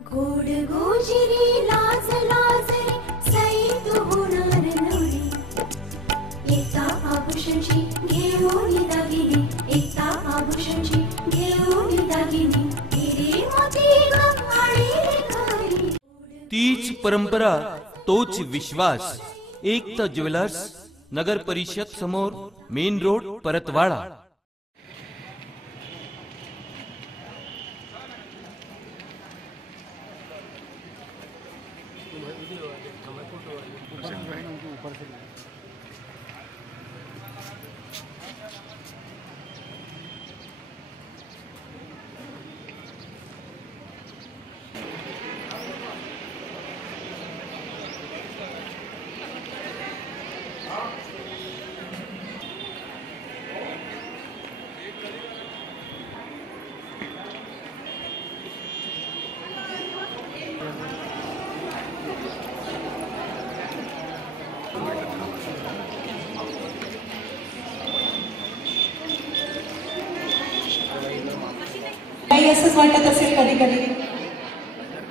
गोड गोजिरी लाज लाज रे सैत होणार नवरी एका आभूषणची घेऊन दागिनी एका आभूषणची घेऊन दागिनी हिरे मोती गंगाळी घरी तीच परंपरा तोच विश्वास एकता ज्वेलर्स नगर परिषद समोर मेन रोड परतवाडा। असंच वाटत असेल कधी कधी।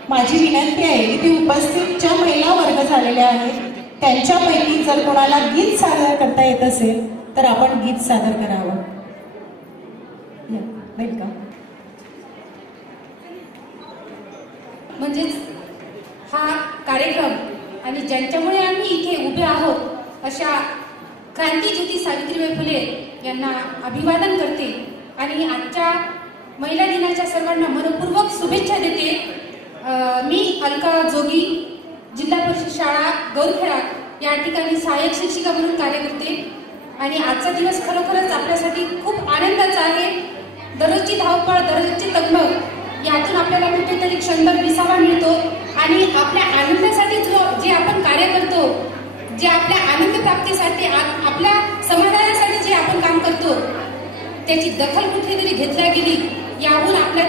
माझी विनंती आहे, इथे उपस्थित ज्या महिला वर्ग झालेल्या आहेत त्यांच्यापैकी जर कोणाला गीत सादर करता येत असेल तर आपण गीत सादर करावं। वेलकम। म्हणजेच हा कार्यक्रम आणि ज्यांच्यामुळे आम्ही इथे उभे आहोत अशा क्रांतीज्योती सावित्रीबाई फुले यांना अभिवादन करते आणि आजच्या महिला दिनाच्या सर्वांना मनपूर्वक शुभेच्छा देते। मी अलका जोगी, जिल्हा परिषद शाळा गौरखेडा या ठिकाणी सहाय्यक शिक्षिका म्हणून कार्य करते आणि आजचा दिवस खरोखरच आपल्यासाठी खूप आनंदाचा आहे। दररोजची धावपळ, दररोजची तगमग यातून आपल्याला कुठेतरी क्षणभर विसावा मिळतो आणि आपल्या आनंदासाठी जे आपण कार्य करतो, जे आपल्या आनंद प्राप्तीसाठी, आपल्या समाधानासाठी जे आपण काम करतो त्याची दखल कुठेतरी घेतल्या गेली याहून आपल्या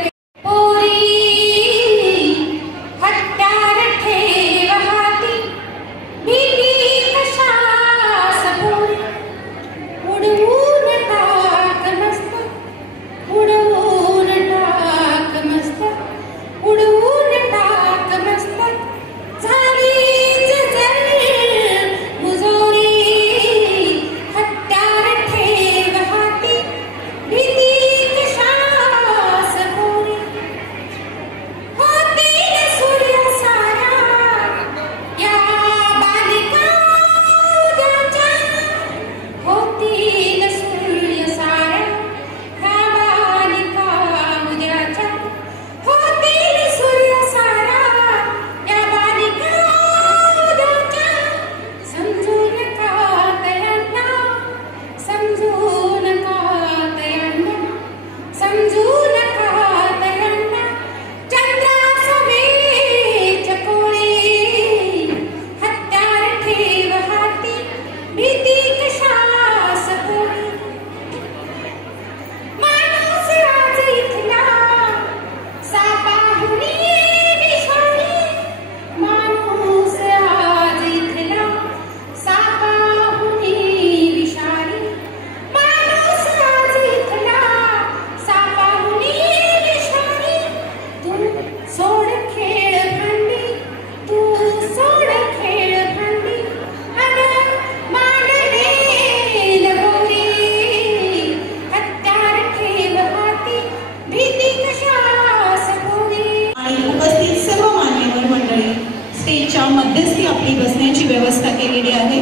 मध्यस्थी आपली बसण्याची व्यवस्था केलेली आहे।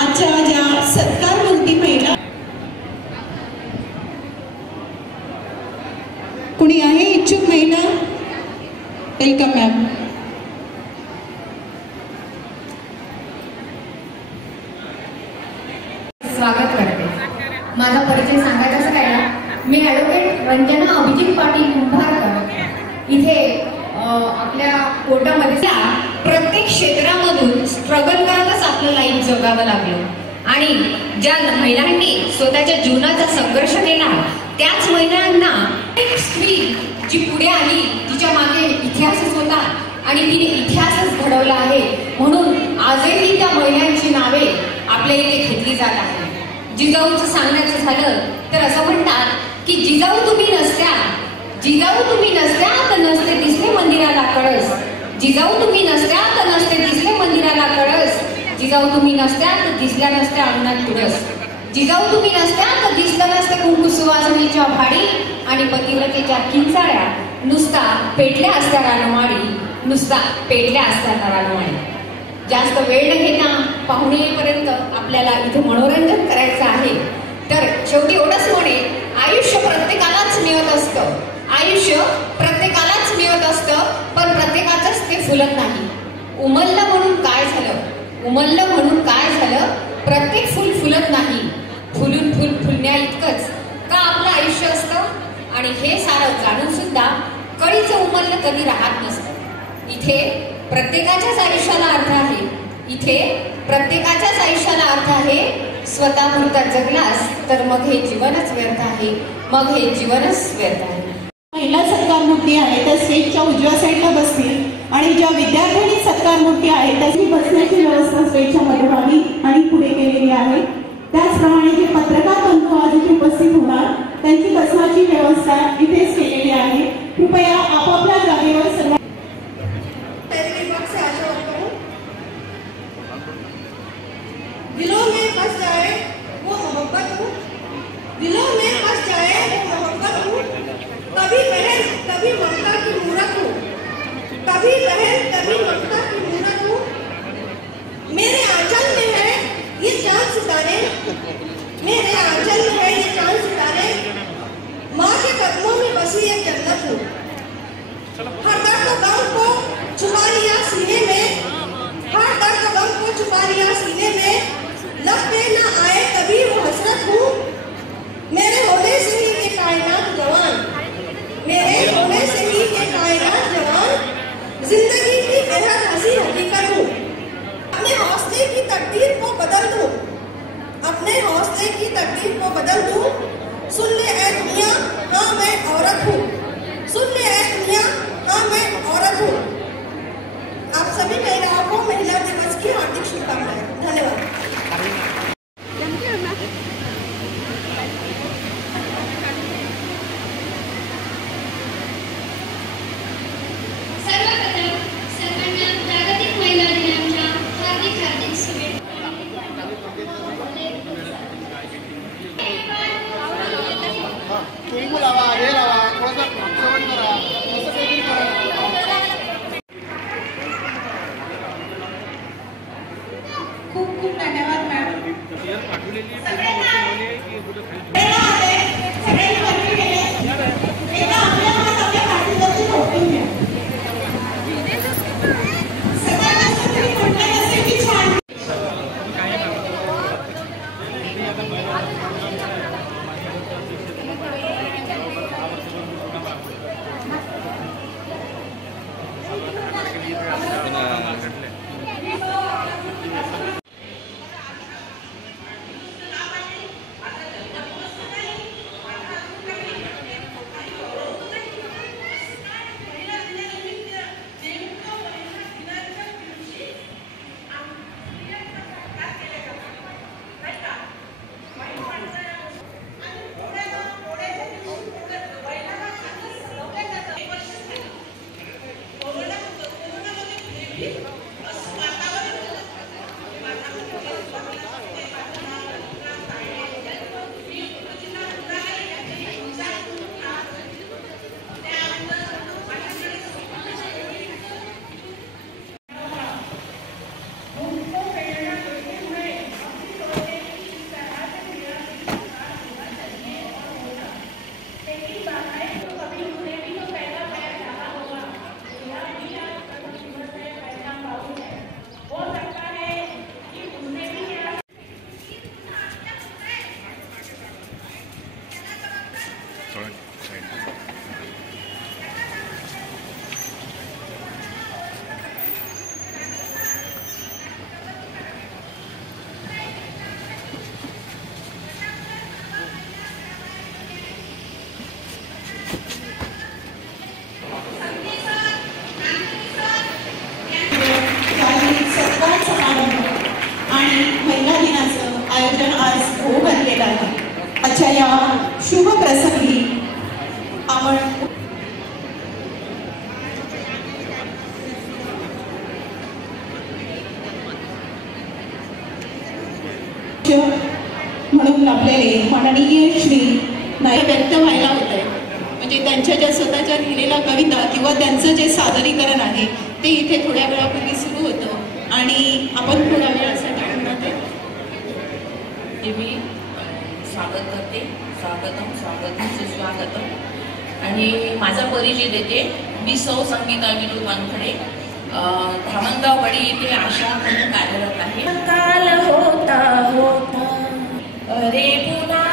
आजच्या ज्या सत्कारवंती महिला कुणी आहे इच्छुक महिला? Welcome ma'am. स्वागत करते। माझा परिचय सांगायचा काय ना, मी ॲडव्होकेट रंजना अभिजित पाटील कुंभारकर इथे आपल्या कोर्टामध्ये प्रत्येक क्षेत्रामधून स्ट्रगल करतच आपलं लाईफ जगावं लागलं आणि ज्या महिलांनी स्वतःच्या जीवनाचा संघर्ष केला त्याच महिलांना एक स्त्री जी पुढे आली तिच्या मागे इतिहासच होता आणि तिने इतिहासच घडवला आहे। म्हणून आजही त्या महिलांची नावे आपल्या इथे घेतली जात आहेत। जिजाऊचं सांगण्याचं झालं तर असं म्हणतात की जिजाऊ तुम्ही नसत्या तर नसते दिसते मंदिराला जिजाऊ तुम्ही नसत्या तर नसते दिसले मंदिराला कळस, जिजाऊ तुम्ही नसत्या तर दिसल्या नसत्या अंगणात तुळस, जिजाऊ तुम्ही नसत्या तर दिसलं नसतं कुंकू सुवासिनीच्या भाडी आणि पतिव्रतेच्या किंचाळ्या नुसता पेटल्या असत्या रानमाडी, नुसता पेटल्या असत्या रानमाडी. जास्त वेळ न घेता पाहुणे येईपर्यंत आपल्याला इथे मनोरंजन करायचं आहे. तर शेवटी एवढंच म्हणे, आयुष्य प्रत्येकालाच मिळत असतं, आयुष्य प्रत्येकालाच मिळत असतं, पण प्रत्येकाचंच ते फुलत नाही. उमललं म्हणून काय झालं, उमललं म्हणून काय झालं, प्रत्येक फुल फुलत नाही. फुलून फुल फुलण्या इतकंच का आपलं आयुष्य असतं आणि हे सारं जाणून सुद्धा कळीचं उमललं कधी राहत नसतं. इथे प्रत्येकाच्याच आयुष्याला अर्थ आहे, इथे प्रत्येकाच्याच आयुष्याला अर्थ आहे. स्वतःपुरता जगलास तर मग हे जीवनच व्यर्थ आहे, मग हे जीवनच व्यर्थ आहे. महिला सत्कार मूर्ती आहे त्या स्टेजच्या उजव्या साईडला बसतील आणि ज्या विद्यार्थ्यांनी सत्कार मूर्ती आहे त्याची बसण्याची व्यवस्था स्टेजच्या मध्यभागी आणि पुढे केलेली आहे. त्याचप्रमाणे जे पत्रकार बंधू आज इथे उपस्थित होणार त्यांची बसण्याची व्यवस्था इथेच केलेली आहे. कृपया आपापल्या जागेवर सर्व दिलों में बस जाए वो मोहब्बत हूँ, दिलों में बस जाए वो मोहब्बत हूँ, कभी बहन कभी ममता की मूरत हूँ, कभी बहन कभी ममता की मूरत हूँ. मेरे आंचल में है ये चांद सितारे, मेरे आंचल में है ये चांद सितारे, माँ के कदमों में बसी एक जन्नत हूँ. हर दर्द गम को छुपा लिया सीने में, हर दर्द गम को छुपा लिया सीने में, लब पे न आए कभी वो हसरत हूँ. मेरे होने से ही ये कायनात जवान, मेरे होने से ही ये कायनात जवान, जिंदगी की बेहद हंसी हकीकत हूँ. अपने हौसले की तकदीर को बदल दूँ, अपने हौसले की तकदीर को बदल दूँ. सुन ले ऐ दुनिया हाँ मैं औरत हूँ, सुन ले ऐ दुनिया हाँ मैं औरत हूँ. आप सभी महिलाओं को महिला दिवस की हार्दिक शुभकामनाएं. धन्यवाद. सर्वप्रथम सर्वांना जागतिक महिला दिनाच्या हार्दिक हार्दिक शुभेच्छा. कुंकू लावा, हे लावा, थोडंसं शेवट करा, असं काहीतरी करा. खूप खूप धन्यवाद मॅडम. म्हणून लाभलेले माननीय श्री नाईक व्यक्त व्हायला होत आहे. म्हणजे त्यांच्या ज्या स्वतःच्या लिहिलेल्या कविता किंवा त्यांचं जे सादरीकरण आहे ते इथे थोड्या वेळापूर्वी सुरू होतं आणि आपण थोड्या वेळासाठी पुन्हा ते मी स्वागत करते. स्वागतम स्वागतम सुस्वागतम. आणि माझा परिचय देते. मी सौ संगीता विनोद वानखडे, धामणगाव वाडी येथे आशा म्हणून कार्यरत आहे. काल होता होता अरे पुन्हा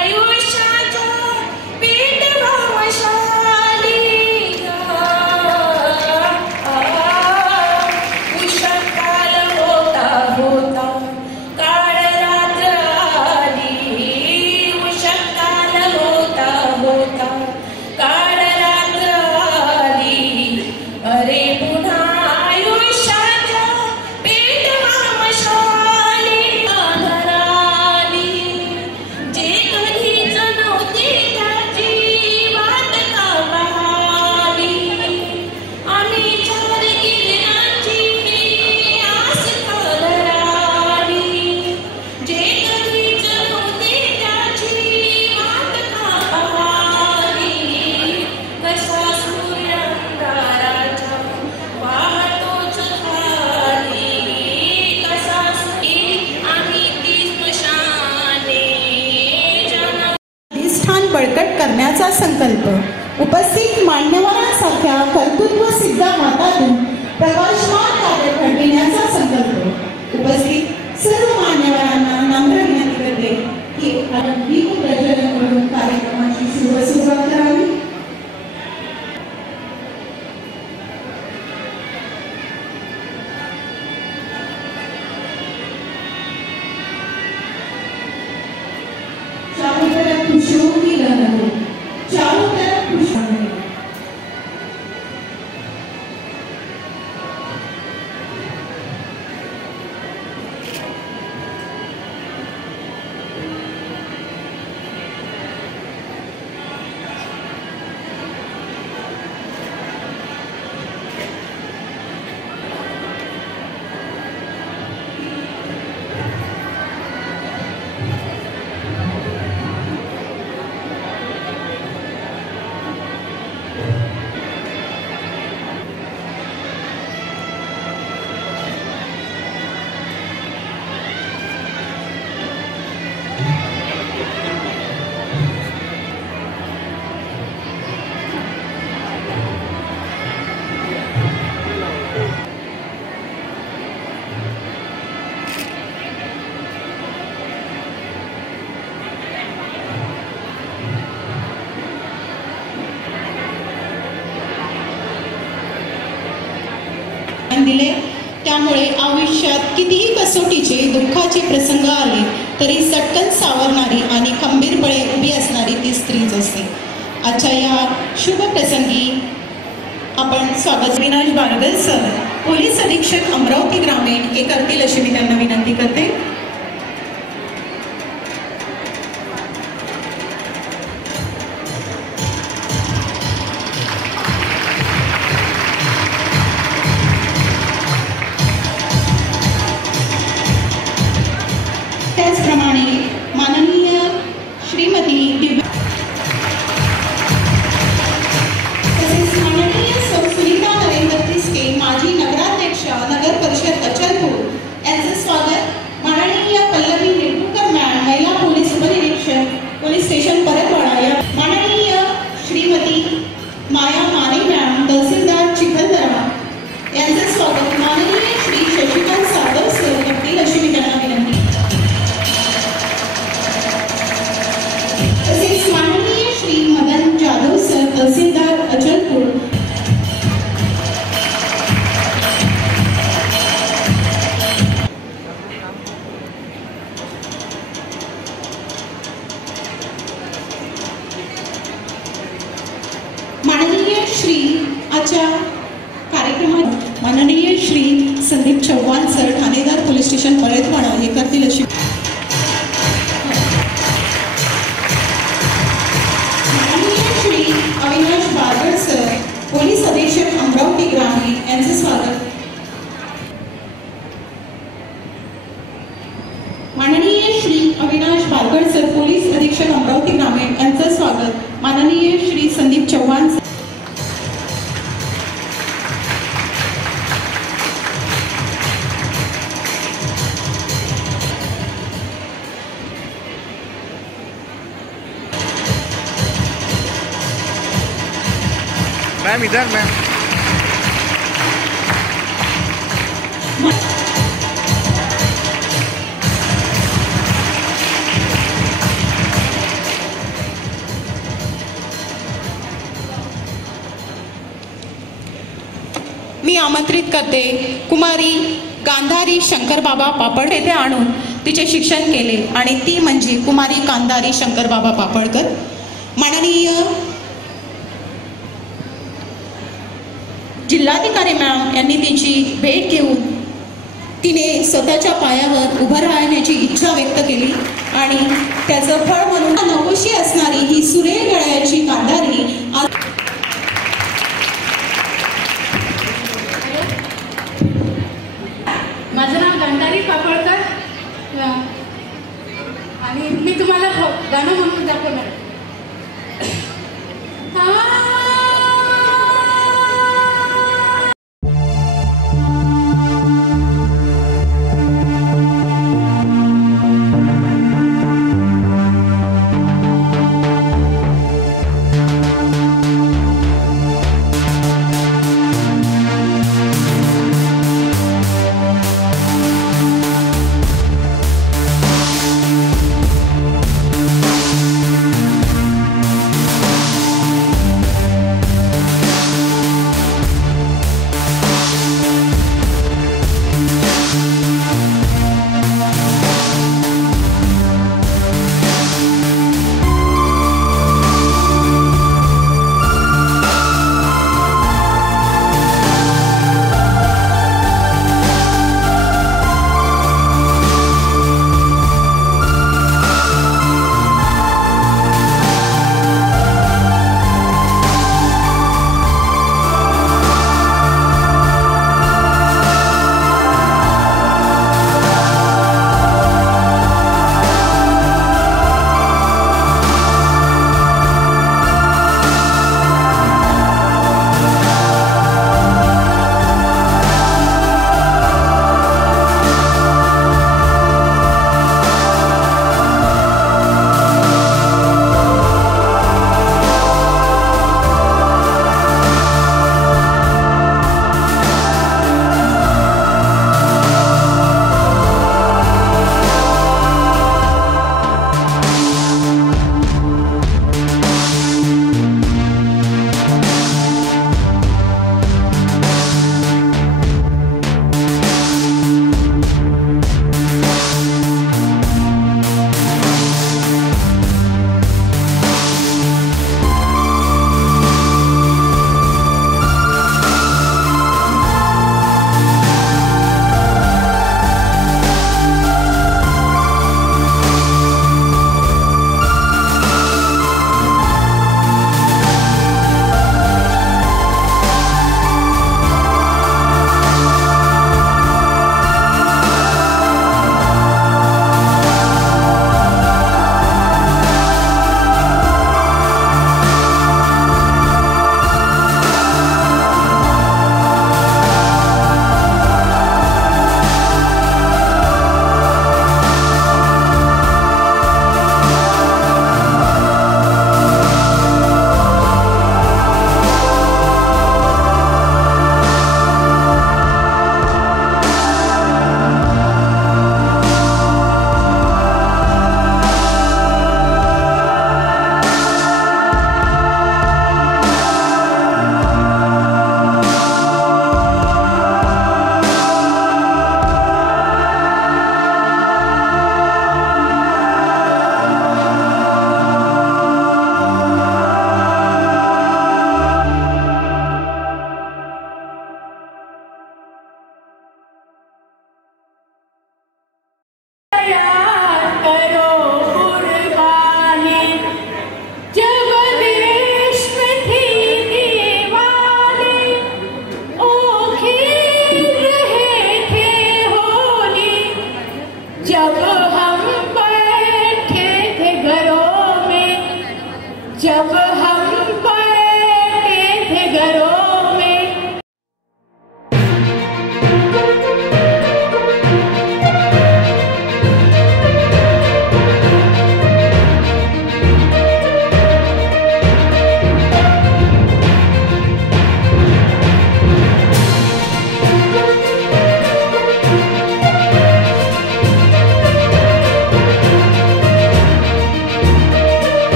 आयुष्याच्या पेटवावशाली उषःकाल होता होता काळ रात्र आली. उषःकाल होता होता काळ रात्र आली. अरे पुन्हा आयुष्याच्या पेटवावशाली आधाराली. जे कधीच नव्हते त्याची वाट का पाहावी. आम्ही चार गिर्यांची आस का धरावी. जे कधीच नव्हते त्याची वाट का पाहावी. कसा सूर्य अंधाराच्या वाहतोच खाली. कसा आम्ही ती स्मशाने जन अधिष्ठान बळकट करण्याचा संकल्प. उपस्थित मान्यवरांसारख्या कर्तृत्व सिद्ध हातातून प्रकाशमान कार्य घडविण्याचा संकल्प. उपस्थित सर्व मान्यवरांना नम्र विनंती करते की आपण दीप प्रज्वलन करून कार्यक्रमाची सुरुवात करावी. चारों तरफ खुशियों की लहर हो. चारों तरफ खुशियां हैं. दिले. त्यामुळे आयुष्यात कितीही कसोटीचे दुःखाचे प्रसंग आले तरी चटकन सावरणारी आणि खंबीरपणे उभी असणारी ती स्त्रीच असते. आजच्या या शुभ प्रसंगी आपण स्वागत अविनाश बारगल सर, पोलीस अधीक्षक अमरावती ग्रामीण हे करतील अशी मी त्यांना विनंती करते. त्याचप्रमाणे माननीय श्रीमती दिव्या तसेच माननीय सुनीता नरेंद्र तिस्के, माजी नगराध्यक्ष नगर परिषद अचलपूर यांचे स्वागत. माननीय पल्लवी नेटुकर मॅम, महिला पोलीस उपनिरीक्षक पोलीस स्टेशन परतवाडा, माननीय श्रीमती माया माने मॅम, तहसीलदार चिखलदरा यांचे स्वागत. माननीय श्री शशिकांत साधव सर करतील अशी मी त्यांना विनंती. तसेच माननीय श्री मदन जाधव सर, तहसीलदार अचलपूर. माननीय श्री आजच्या कार्यक्रमात माननीय श्री संदीप चव्हाण सर, ठाणेदार पोलीस स्टेशन परतवाडा हे करतील अशी. अविनाश बारगल सर, पोलीस अधीक्षक अमरावती ग्रामीण यांचे स्वागत. माननीय श्री अविनाश बारगल मैम इधर मैम। मी आमंत्रित करते कुमारी गांधारी शंकरबाबा पापड येथे आणून तिचे शिक्षण केले आणि ती म्हणजे कुमारी गांधारी शंकरबाबा पापडकर। माननीय जिल्हाधिकारी मॅम यांनी तिची भेट घेऊन तिने स्वतःच्या पायावर उभं राहण्याची इच्छा व्यक्त केली आणि त्याचं फळ म्हणून नकोशी असणारी ही सुरेख गळ्याची गांधारी आज माझं नाव गांधारी पापडकर आणि मी तुम्हाला गाणं म्हणून दाखवणार आहे।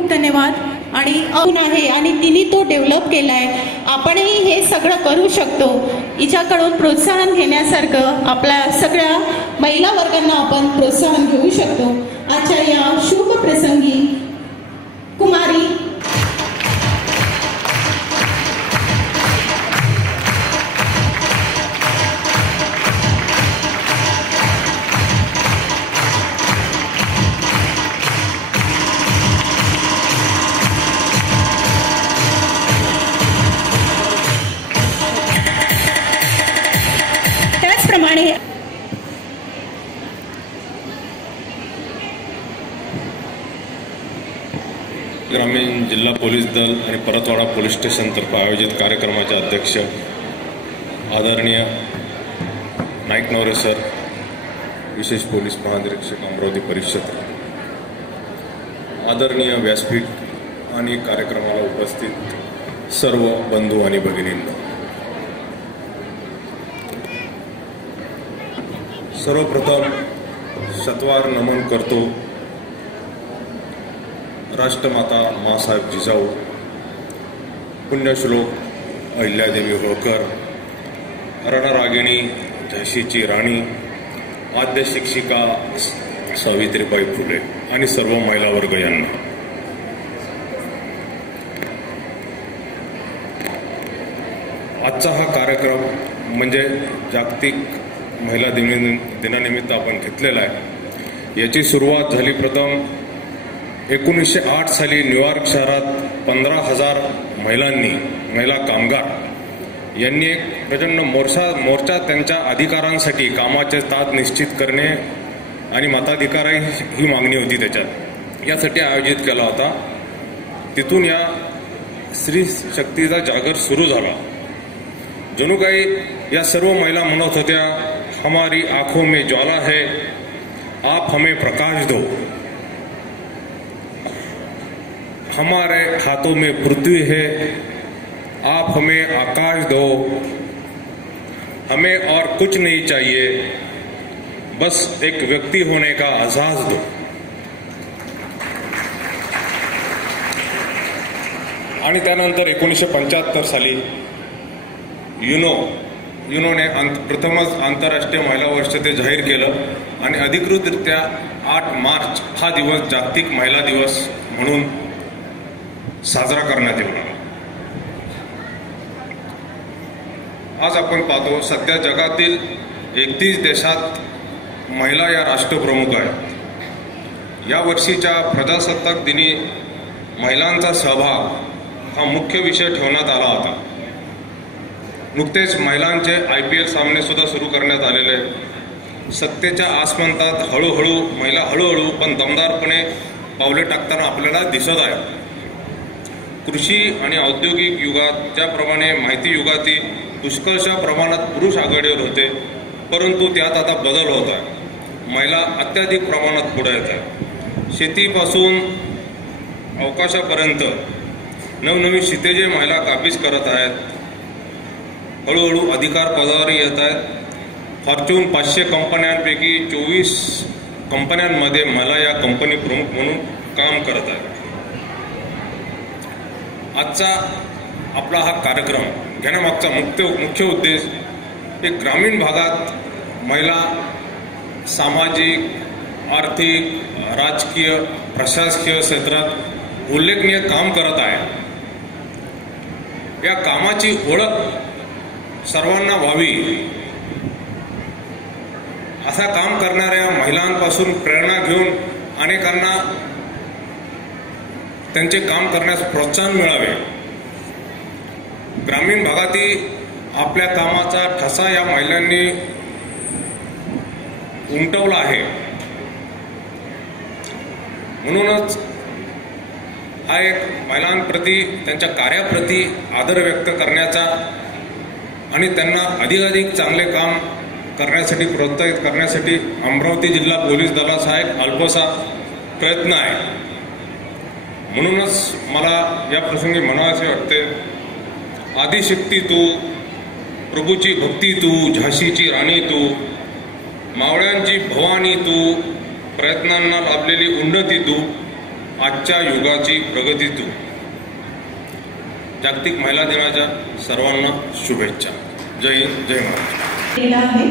खूप धन्यवाद. आणि आहे आणि तिने तो डेव्हलप केलाय. आपणही हे सगळं करू शकतो. हिच्याकडून प्रोत्साहन घेण्यासारखं आपल्या सगळ्या महिला वर्गांना आपण प्रोत्साहन घेऊ शकतो. आजच्या या शुभ प्रसंगी कुमारी त्याचप्रमाणे ग्रामीण जिल्हा पोलीस दल आणि परतवाडा पोलीस स्टेशनतर्फे आयोजित कार्यक्रमाचे अध्यक्ष आदरणीय नाईक नवरे सर, विशेष पोलीस महानिरीक्षक अमरावती परिषद, आदरणीय व्यासपीठ आणि कार्यक्रमाला उपस्थित सर्व बंधू आणि भगिनींनो, सर्वप्रथम शतवार नमन करतो राष्ट्रमाता मासाहेब जिजाऊ, पुण्यश्लोक अहिल्यादेवी होळकर, रणरागिणी झाशीची राणी, आद्य शिक्षिका सावित्रीबाई फुले आणि सर्व महिला वर्ग यांना. आजचा हा कार्यक्रम म्हणजे जागतिक महिला दिनानिमित्त आपण घेतलेला आहे. याची सुरुवात झाली प्रथम 1908 साली न्यूयॉर्क शहरात 15,000 महिला कामगार यांनी एक प्रचंड मोर्चा त्यांच्या अधिकारांसाठी, कामाचे तास निश्चित करणे आणि मताधिकार ही मागणी होती त्याच्यात, यासाठी आयोजित केला होता. तिथून या स्त्री शक्तीचा जागर सुरू झाला. जणू काही या सर्व महिला म्हणत होत्या, हमारी आंखों में ज्वाला है, आप हमें प्रकाश दो, हमारे हाथों में पृथ्वी है, आप हमें आकाश दो, हमें और कुछ नहीं चाहिए, बस एक व्यक्ति होने का एहसास दो. आणि त्यानंतर 1975 साली युनोने प्रथमच आंतरराष्ट्रीय महिला वर्ष ते जाहीर केलं आणि अधिकृतरित्या 8 मार्च हा दिवस जागतिक महिला दिवस म्हणून साजरा करण्यात येणार. आज आपण पाहतो सध्या जगातील 31 देशात महिला या राष्ट्रप्रमुख आहेत. या वर्षीच्या प्रजासत्ताक दिनी महिलांचा सहभाग हा मुख्य विषय ठेवण्यात आला होता. नुकतेच महिलांचे IPL सामने सुद्धा सुरू करण्यात आलेले. सत्तेच्या आसमंतात महिला हळूहळू पण दमदारपणे पावले टाकताना आपल्याला दिसत आहेत. कृषी आणि औद्योगिक युगात ज्याप्रमाणे माहिती युगातही पुष्कळशा प्रमाणात पुरुष आघाडीवर होते, परंतु त्यात आता बदल होत आहे. महिला अत्याधिक प्रमाणात पुढे येत आहेत. शेतीपासून अवकाशापर्यंत नवनवीन क्षितिजे महिला काबीज करत आहेत. हळूहळू अधिकार पदावर येत आहेत. फॉर्च्यून 500 कंपन्यांपैकी 24 कंपन्यांमध्ये महिला या कंपनी प्रमुख म्हणून काम करत आहेत. आजचा आपला हा कार्यक्रम घेण्यामागचा मुख्य उद्देश एक ग्रामीण भागात महिला सामाजिक, आर्थिक, राजकीय, प्रशासकीय क्षेत्रात उल्लेखनीय काम करत आहे. या कामाची ओळख सर्वांना व्हावी, असा काम करणाऱ्या महिलांपासून प्रेरणा घेऊन अनेकांना त्यांचे काम करण्यास प्रोत्साहन मिळावे. ग्रामीण भागातही आपल्या कामाचा ठसा या महिलांनी उमटवला आहे. म्हणूनच हा एक महिलांप्रती, त्यांच्या कार्याप्रती आदर व्यक्त करण्याचा आणि त्यांना अधिकाधिक चांगले काम करण्यासाठी प्रोत्साहित करण्यासाठी अमरावती जिल्हा पोलीस दलाचा एक अल्पसा प्रयत्न आहे. म्हणूनच मला या प्रसंगी म्हणावेसे वाटते, आदिशक्ती तू, प्रभूची भक्ती तू, झाशीची राणी तू, मावळ्यांची भवानी तू, प्रयत्नांना लाभलेली उन्नती तू, आजच्या युगाची प्रगती जागतिक महिला दिनाच्या सर्वांना शुभेच्छा. जय हिंद, जय महाराष्ट्र. आहे.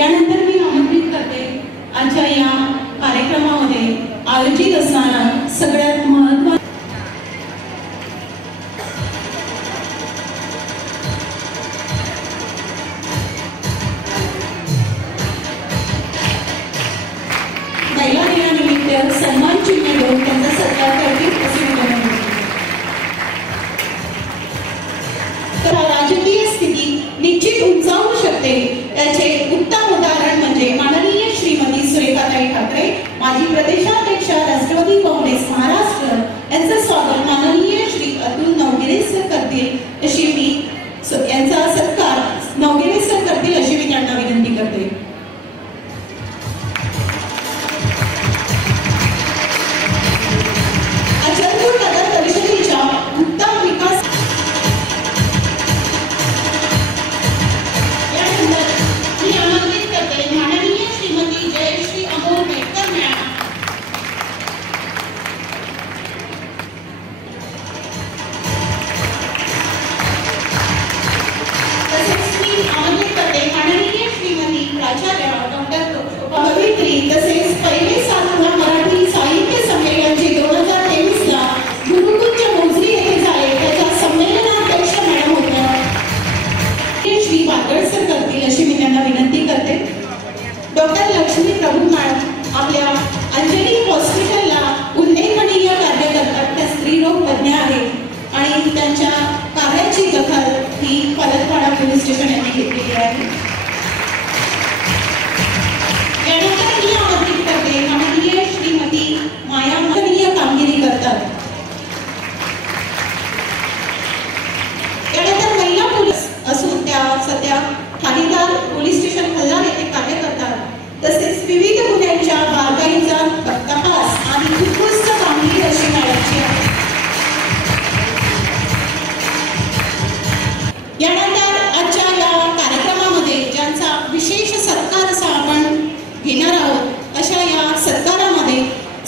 यानंतर मी आमंत्रित करते आजच्या या कार्यक्रमामध्ये आयोजित असणारा सगळ्यात महत्त्वाचा महिला दिनानिमित्त सन्मान चिन्ह देऊन त्यांचा सत्कार करतील असे विनंती. तर राजकीय स्थिती निश्चित उंचावू शकते याचे उत्तम उदाहरण म्हणजे माननीय श्रीमती सुरेखाताई ठाकरे, माजी प्रदेशाध्यक्ष राष्ट्रवादी काँग्रेस महाराष्ट्र, यांचं स्वागत माननीय श्री अतुल नवगिरे सर करतील अशी मी यांचा सत्कार नवगिरे सर करतील अशी मी त्यांना विनंती करते. अचलपूर नगर परिषदेच्या उत्तम विकास मी आमंत्रित करते माननीय श्रीमती जयश्री अमोल मेटकर मॅडम. तसेच मी आमंत्रित करते माननीय श्रीमती प्राचार्य डॉक्टर कवयित्री तसेच पहिले साधना मराठी साहित्य संमेलनचे 2023 गुरुकुंज मोजरी येथे झाले त्याच्या संमेलनाध्यक्ष मॅडम होत्या श्री वागडसर करतील अशी मी त्यांना विनंती करते. डॉक्टर लक्ष्मी प्रभू मॅडम आपल्या अंजली हॉस्पिटलला उल्लेखनीय कार्य करतात. त्या स्त्रीरोग तज्ञ आहेत आणि त्यांच्या कार्याची दखल ही परतवाडा पोलीस स्टेशन यांनी घेतलेली आहे. यानंतर मी आमंत्रित करते माननीय श्रीमती माया महनीय कामगिरी करतात. यानंतर महिला पोलीस असून त्या सध्या ठाणेदार पोलीस स्टेशन कल्याण येथे कार्य करतात. तसेच विविध गुन्ह्यांच्या बारकाईचा तपास आणि उत्कृष्ट कामगिरी अशी मॅडमची आहे. यानंतर आजच्या या कार्यक्रमामध्ये ज्यांचा विशेष सत्कार असा आपण घेणार आहोत अशा या सत्कारामध्ये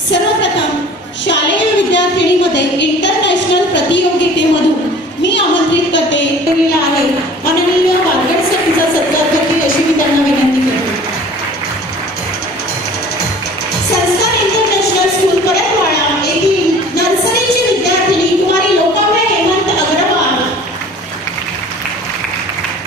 सर्वप्रथम शालेय विद्यार्थिनीमध्ये इंटरनॅशनल प्रतियोगितेमधून मी आमंत्रित करते आहे माननीय वागड सरांचा सत्कार करतील अशी मी त्यांना विनंती करते. संस्कार इंटरनॅशनल स्कूल परतवाडा येथील नर्सरीची विद्यार्थिनी कुमारी लोकावे हेमंत अग्रवाल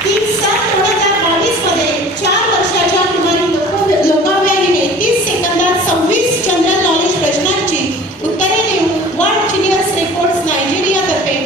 ही 7/2022 मध्ये 4 वर्षाच्या कुमारी लोकावे हिने 30 सेकंदात 26 जनरल नॉलेज प्रश्नांची उत्तरे देऊन वर्ल्ड जिनियस रेकॉर्ड्स नायजेरिया तर्फे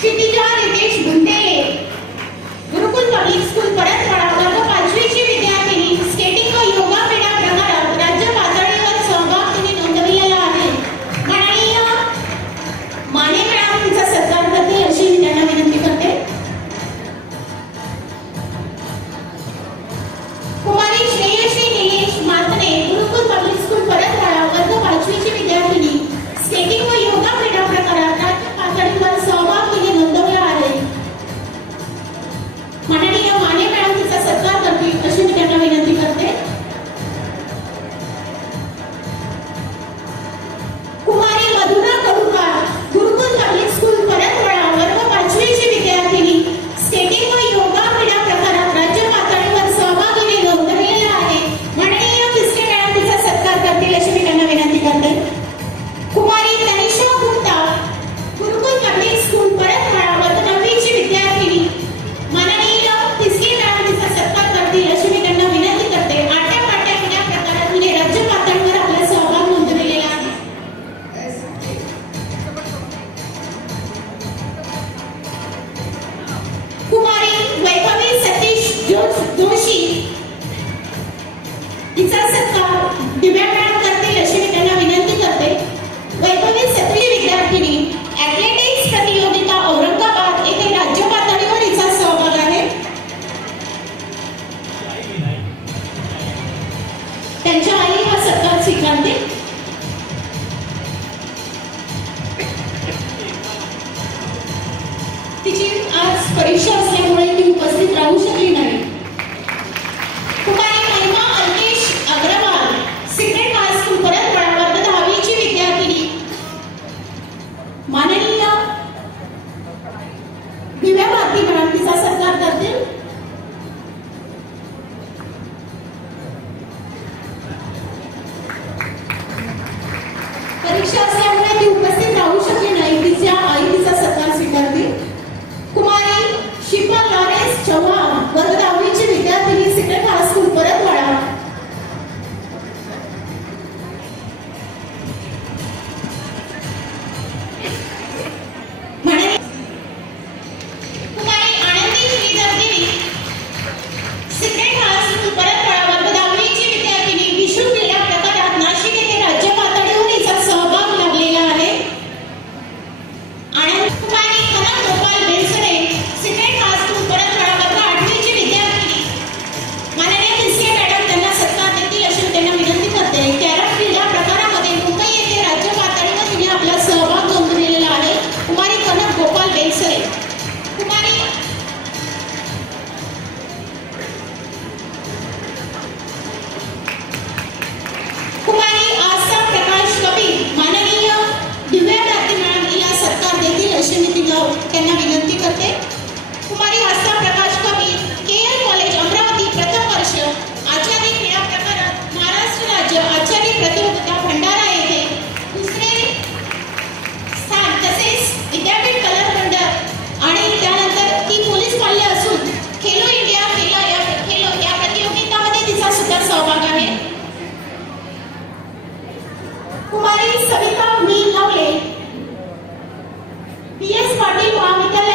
क्षितिजा रितेश गुंतेले गुरुकुल पब्लिक स्कूल परतवाडा वर्ग 5वी ची विद्यार्थिनी स्केटिंग व योगा क्रीडा प्रकारात राज्य पातळीवर सहभाग तिने नोंदविलेला आहे. माननीय माने मॅडम तिचा सत्कार करतील अशी मी त्यांना विनंती करते. कुमारी श्रेयश्री निलेश मातने गुरुकुल पब्लिक स्कूल परतवाडा वर्ग 5वी ची विद्यार्थिनी स्केटिंग व योगा क्रीडा प्रकारात राज्य पातळीवर सहभाग तिने नोंदवला आहे. माननीय माने मॅडम तिचा सत्कार करतील अशी मी त्यांना विनंती करते. कुमारी मधुरा कडुकार गुरुकुल पब्लिक स्कूल परतवाडा वर्ग 5वी ची विद्यार्थिनी स्केटिंग व योगा क्रीडा प्रकारात राज्य पातळीवर सहभाग तिने नोंदवलेला आहे. माननीय किस्टे मॅडम तिचा सत्कार करतील अशी मी त्यांना विनंती करते. कुमारी तनिषा गुप्ता गुरुकुल पब्लिक स्कूल परतवाडा वर्ग 9वी ची विद्यार्थिनी माननीय तिसरी मॅडम तिचा सत्कार करतील अशी मी त्यांना विनंती करते. आट्यापाट्या या प्रकारात तिने राज्य पातळीवर आपला सहभाग नोंदवलेला आहे. कुमारी वैभवी सतीश जोशी तिचा सत्कार दिव्या मॅडम करतील अशी मी त्यांना विनंती करते. वैभवी सतीश विद्यार्थिनी ऍथलेटिक्स प्रतियोगिता औरंगाबाद येथे राज्य पातळीवर हिचा सहभाग आहे. त्यांच्या आई हा सत्कार स्वीकारते. तिची आज परीक्षा असल्यामुळे ती उपस्थित राहू शकली नाही. कुमारी Mahima Alkesh Agrawal Secret High School Paratwada वर्ग 10वी ची विद्यार्थिनी माननीय दिव्या भारती मॅडम तिचा सत्कार करतील. परीक्षा असल्यामुळे ती उपस्थित राहू शकली नाही. तिच्या आई तिचा सत्कार स्वीकारतील. कुमारी शिल्पा लॉरेन्स चव्हाण वर्ग 10वी ची विद्यार्थिनी सिक्रेट हाय स्कूल परतवाडा कुमारी आनंदी श्रीधर गिरी सिक्रेट हाय स्कूल परतवाडा वर्ग 10वी ची विद्यार्थिनी विश्व क्रीडा प्रकारात नाशिक येथे राज्य पातळीवर हिचा सहभाग लाभलेला आहे. कुमारी Kanak Gopal Belsare Secret High School Paratwada वर्ग 8वी ची विद्यार्थिनी माननीय किस्टे मॅडम त्यांना सत्कार देतील अशी त्यांना विनंती करते. कॅरम क्रीडा प्रकारामध्ये मुंबई येथे राज्य पातळीवर तिने आपला सहभाग नोंदवलेला आहे. कुमारी कनक गोपाल बेलसरे. कुमारी आस्था प्रकाश कबीर माननीय दिव्या भारती मॅडम हिला सत्कार देतील अशी मी त्यांना विनंती करते. कुमारी आस्था प्रकाश कबीर केएल कॉलेज अमरावती प्रथम वर्ष आचार्य क्रीडा प्रकारात महाराष्ट्र राज्य आचार्य प्रतियोगिता भंडारा येथे दुसरे स्थान तसेच विद्यापीठ कलर मंडळ आणि त्यानंतर ती पोलीस पाल्य असून खेलो इंडिया खेलो या प्रतियोगितामध्ये तिचा सुद्धा सहभाग आहे. कुमारी सविता मी नवले PS पाटील महाविद्यालय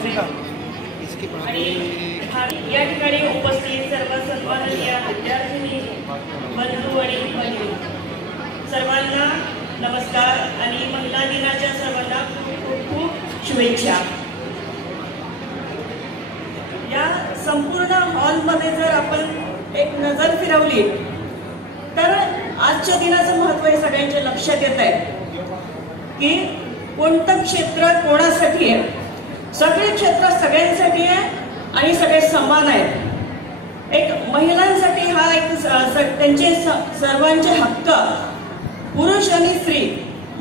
आणि या ठिकाणी उपस्थित सर्व सन्माननीय विद्यार्थिनी बंधू आणि भगिनी सर्वांना नमस्कार आणि महिला दिनाच्या सर्वांना खूप खूप शुभेच्छा. या संपूर्ण हॉलमध्ये जर आपण एक नजर फिरवली तर आजच्या दिनाचं महत्त्व हे सगळ्यांच्या लक्षात येत आहे की कोणतं क्षेत्र कोणासाठी आहे. सगळे क्षेत्र सगळ्यांसाठी आहे आणि सगळे समान आहेत. एक महिलांसाठी हा एक त्यांचे सर्वांचे हक्क, पुरुष आणि स्त्री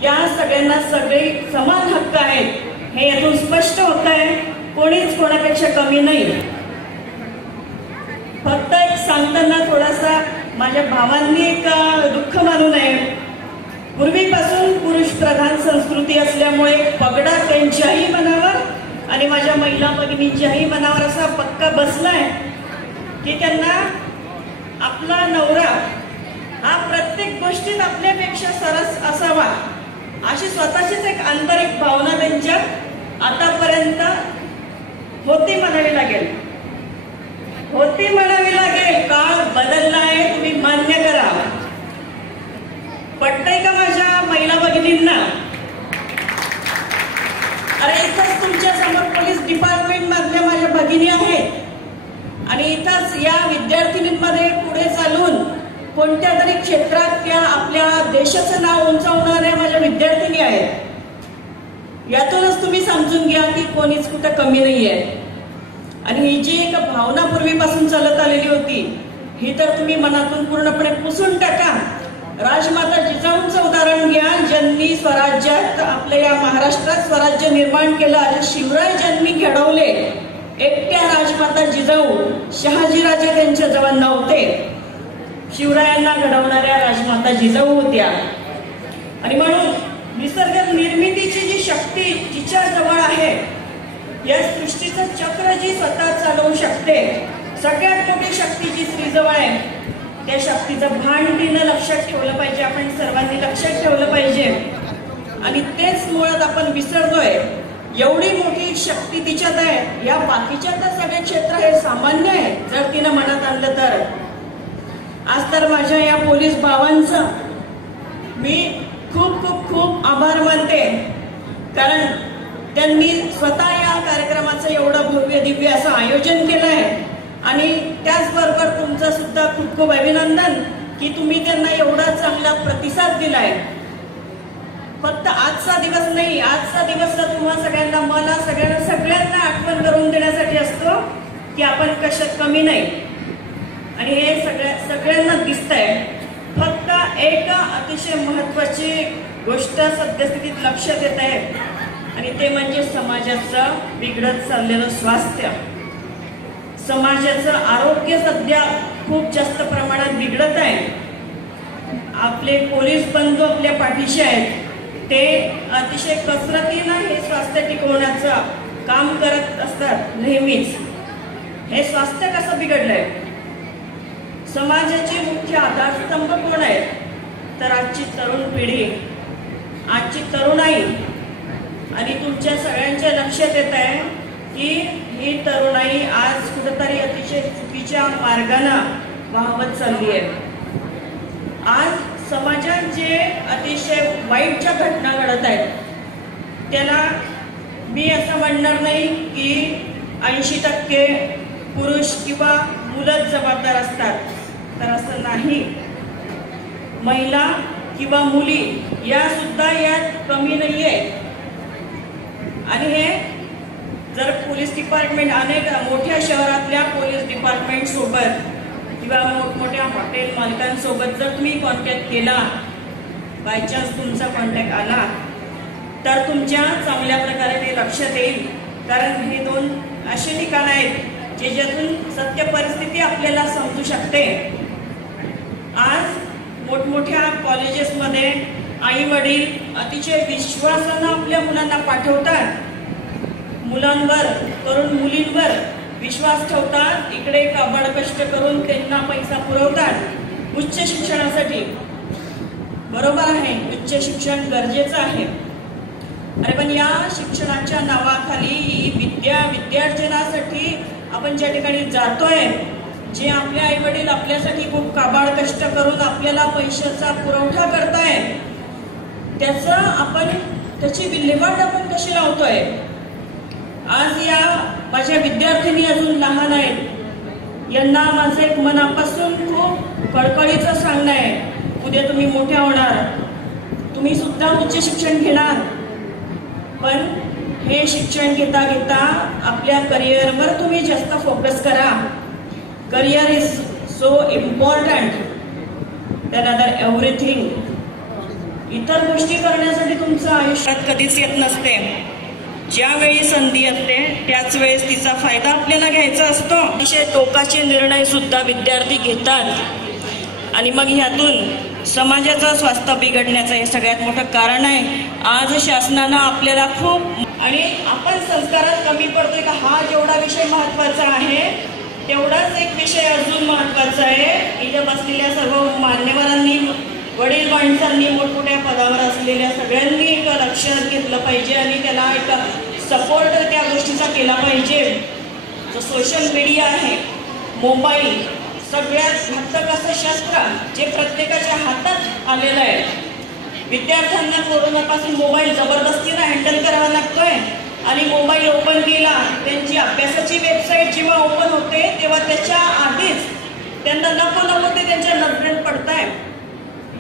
या सगळ्यांना सगळे समान हक्क आहेत हे यातून स्पष्ट होत आहे. कोणीच कोणापेक्षा कमी नाही. फक्त एक सांगताना थोडासा माझ्या भावांनी एक दुःख मानू नये. पूर्वीपासून पुरुष प्रधान संस्कृती असल्यामुळे पगडा त्यांच्याही मनावर आणि माझ्या महिला भगिनींच्याही मनावर असा पक्का बसलाय की त्यांना आपला नवरा हा प्रत्येक गोष्टीत आपल्यापेक्षा सरस असावा अशी स्वतःचीच एक आंतरिक भावना त्यांच्यात आतापर्यंत होती म्हणावी लागेल. काळ बदलला आहे, तुम्ही मान्य करा. पटतंय का माझ्या महिला भगिनींना? अरे इथंच तुमच्या समोर पोलीस डिपार्टमेंट मधल्या माझ्या भगिनी आहेत आणि इथंच या विद्यार्थिनींमध्ये पुढे चालून कोणत्या तरी क्षेत्रात त्या आपल्या देशाचं नाव उंचावणाऱ्या माझ्या विद्यार्थिनी आहेत. यातूनच तुम्ही समजून घ्या की कोणीच कुठं कमी नाहीये. आणि ही जी एक भावना पूर्वीपासून चालत आलेली होती ही तर तुम्ही मनातून पूर्णपणे पुसून टाका. राजमाता जिजाऊंचं उदाहरण घ्या, ज्यांनी स्वराज्यात आपल्या या महाराष्ट्रात स्वराज्य निर्माण केलं. आणि शिवराय ज्यांनी घडवले, एकट्या राजमाता जिजाऊ, शहाजीराजे त्यांच्या जवळ नव्हते. शिवरायांना घडवणाऱ्या राजमाता जिजाऊ होत्या. आणि म्हणून निसर्ग निर्मितीची जी शक्ती जिच्या जवळ आहे, या सृष्टीचं चक्र जी स्वतः चालवू शकते, सगळ्यात मोठी शक्ती जी स्त्रीजवळ आहे, त्या शक्तीचं भान तिनं लक्षात ठेवलं पाहिजे. आपण सर्वांनी लक्षात ठेवलं पाहिजे. आणि तेच मुळात आपण विसरतोय. एवढी मोठी शक्ती तिच्यात आहे, या बाकीच्या तर सगळे क्षेत्र हे सामान्य आहे जर तिनं मनात आणलं तर. आज तर माझ्या या पोलीस भावांचं मी खूप खूप खूप आभार मानते, कारण त्यांनी स्वतः या कार्यक्रमाचं एवढं भव्य दिव्य असं आयोजन केलं आहे. आणि त्याचबरोबर तुमचं सुद्धा खूप खूप अभिनंदन की तुम्ही त्यांना एवढा चांगला प्रतिसाद दिलाय. फक्त आजचा दिवस नाही, आजचा दिवस तुम्हाला सगळ्यांना, मला सगळ्यांना आठवण करून देण्यासाठी असतो की आपण कशात कमी नाही. आणि हे सगळ्यांना दिसतंय. फक्त एक अतिशय महत्वाची गोष्ट सद्यस्थितीत लक्षात येत आहे आणि ते म्हणजे समाजाचं बिघडत चाललेलं स्वास्थ्य. समाजाचं आरोग्य सध्या खूप जास्त प्रमाणात बिघडत आहे. आपले पोलीस बंधू आपल्या पाठीशी आहेत. ते अतिशय कसरतीनं हे स्वास्थ्य टिकवण्याचं काम करत असतात नेहमीच. हे स्वास्थ्य कसं बिघडलंय? समाजाचे मुख्य आधारस्तंभ कोण आहेत? तर आजची तरुण पिढी, आजची तरुणाई. आणि तुमच्या सगळ्यांच्या लक्षात येत आहे की ही तरुणाई आज कुठेतरी अतिशय चुकीच्या मार्गाने वाहवत चालली आहे. आज समाजात जे अतिशय वाईट ज्या घटना घडत आहेत त्याला मी असं म्हणणार नाही की 80% पुरुष किंवा मुलंच जबाबदार असतात, तर असं नाही. महिला किंवा मुली या सुद्धा यात कमी नाही आहेत. आणि हे जर पोलीस डिपार्टमेंट अनेक मोठ्या शहरातल्या पोलीस डिपार्टमेंट सोबत किंवा मोठमोठ्या हॉटेल मालकांसोबत जर तुम्ही कॉन्टॅक्ट केला, बाय चान्स तुमचा कॉन्टॅक्ट आला, तर तुमच्या चांगल्या प्रकारे ते लक्षात येईल. कारण हे दोन असे ठिकाण आहेत ज्याच्यातून सत्य परिस्थिती आपल्याला समजू शकते. आज मोठमोठ्या कॉलेजेसमध्ये आई वडील अतिशय विश्वासानं आपल्या मुलांना पाठवतात. मुलांवर, तरुण मुलींवर विश्वास ठेवतात. इकडे काबाड कष्ट करून त्यांना पैसा पुरवतात उच्च शिक्षणासाठी. बरोबर आहे, उच्च शिक्षण गरजेचं आहे. अरे पण या शिक्षणाच्या नावाखाली विद्यार्थ्यांसाठी आपण ज्या ठिकाणी जातोय, जे आपले आई वडील आपल्यासाठी खूप काबाड कष्ट करून आपल्याला पैशाचा पुरवठा करताय, त्याची विल्हेवाट आपण कशी लावतोय? आज या माझ्या विद्यार्थिनी अजून लहान आहेत, यांना माझं एक मनापासून खूप कळकळीचं सांगणं आहे, उद्या तुम्ही मोठ्या होणार, तुम्ही सुद्धा उच्च शिक्षण घेणार, पण हे शिक्षण घेता घेता आपल्या करिअरवर तुम्ही जास्त फोकस करा. Career is so important than other everything. इतर गोष्टी करण्यासाठी तुमचं आयुष्यात कधीच येत नसते. ज्यावेळी संधी असते त्याच वेळेस तिचा फायदा आपल्याला घ्यायचा असतो. अतिशय टोकाचे निर्णय सुद्धा विद्यार्थी घेतात आणि मग ह्यातून समाजाचं स्वास्थ्य बिघडण्याचं हे सगळ्यात मोठं कारण आहे. आज शासनानं आपल्याला खूप आणि आपण संस्कारात कमी पडतोय का, हा जेवढा विषय महत्वाचा आहे तेवढाच एक विषय अजून महत्वाचा आहे. इथे बसलेल्या सर्व मान्यवरांनी, वडील माणसांनी, मोठमोठ्या पदावर असलेल्या सगळ्यांनी एक लक्षात घेतलं पाहिजे आणि त्याला एक सपोर्ट त्या गोष्टीचा केला पाहिजे. जो सोशल मीडिया आहे, मोबाईल, सगळ्यात घातक असं शस्त्र जे प्रत्येकाच्या हातात आलेलं आहे. विद्यार्थ्यांना कोरोनापासून मोबाईल जबरदस्तीनं हँडल करावा लागतोय आणि मोबाईल ओपन केला, त्यांची अभ्यासाची वेबसाईट जेव्हा ओपन होते तेव्हा त्याच्या आधीच त्यांना नको ते त्यांच्या नजरेत पडताय.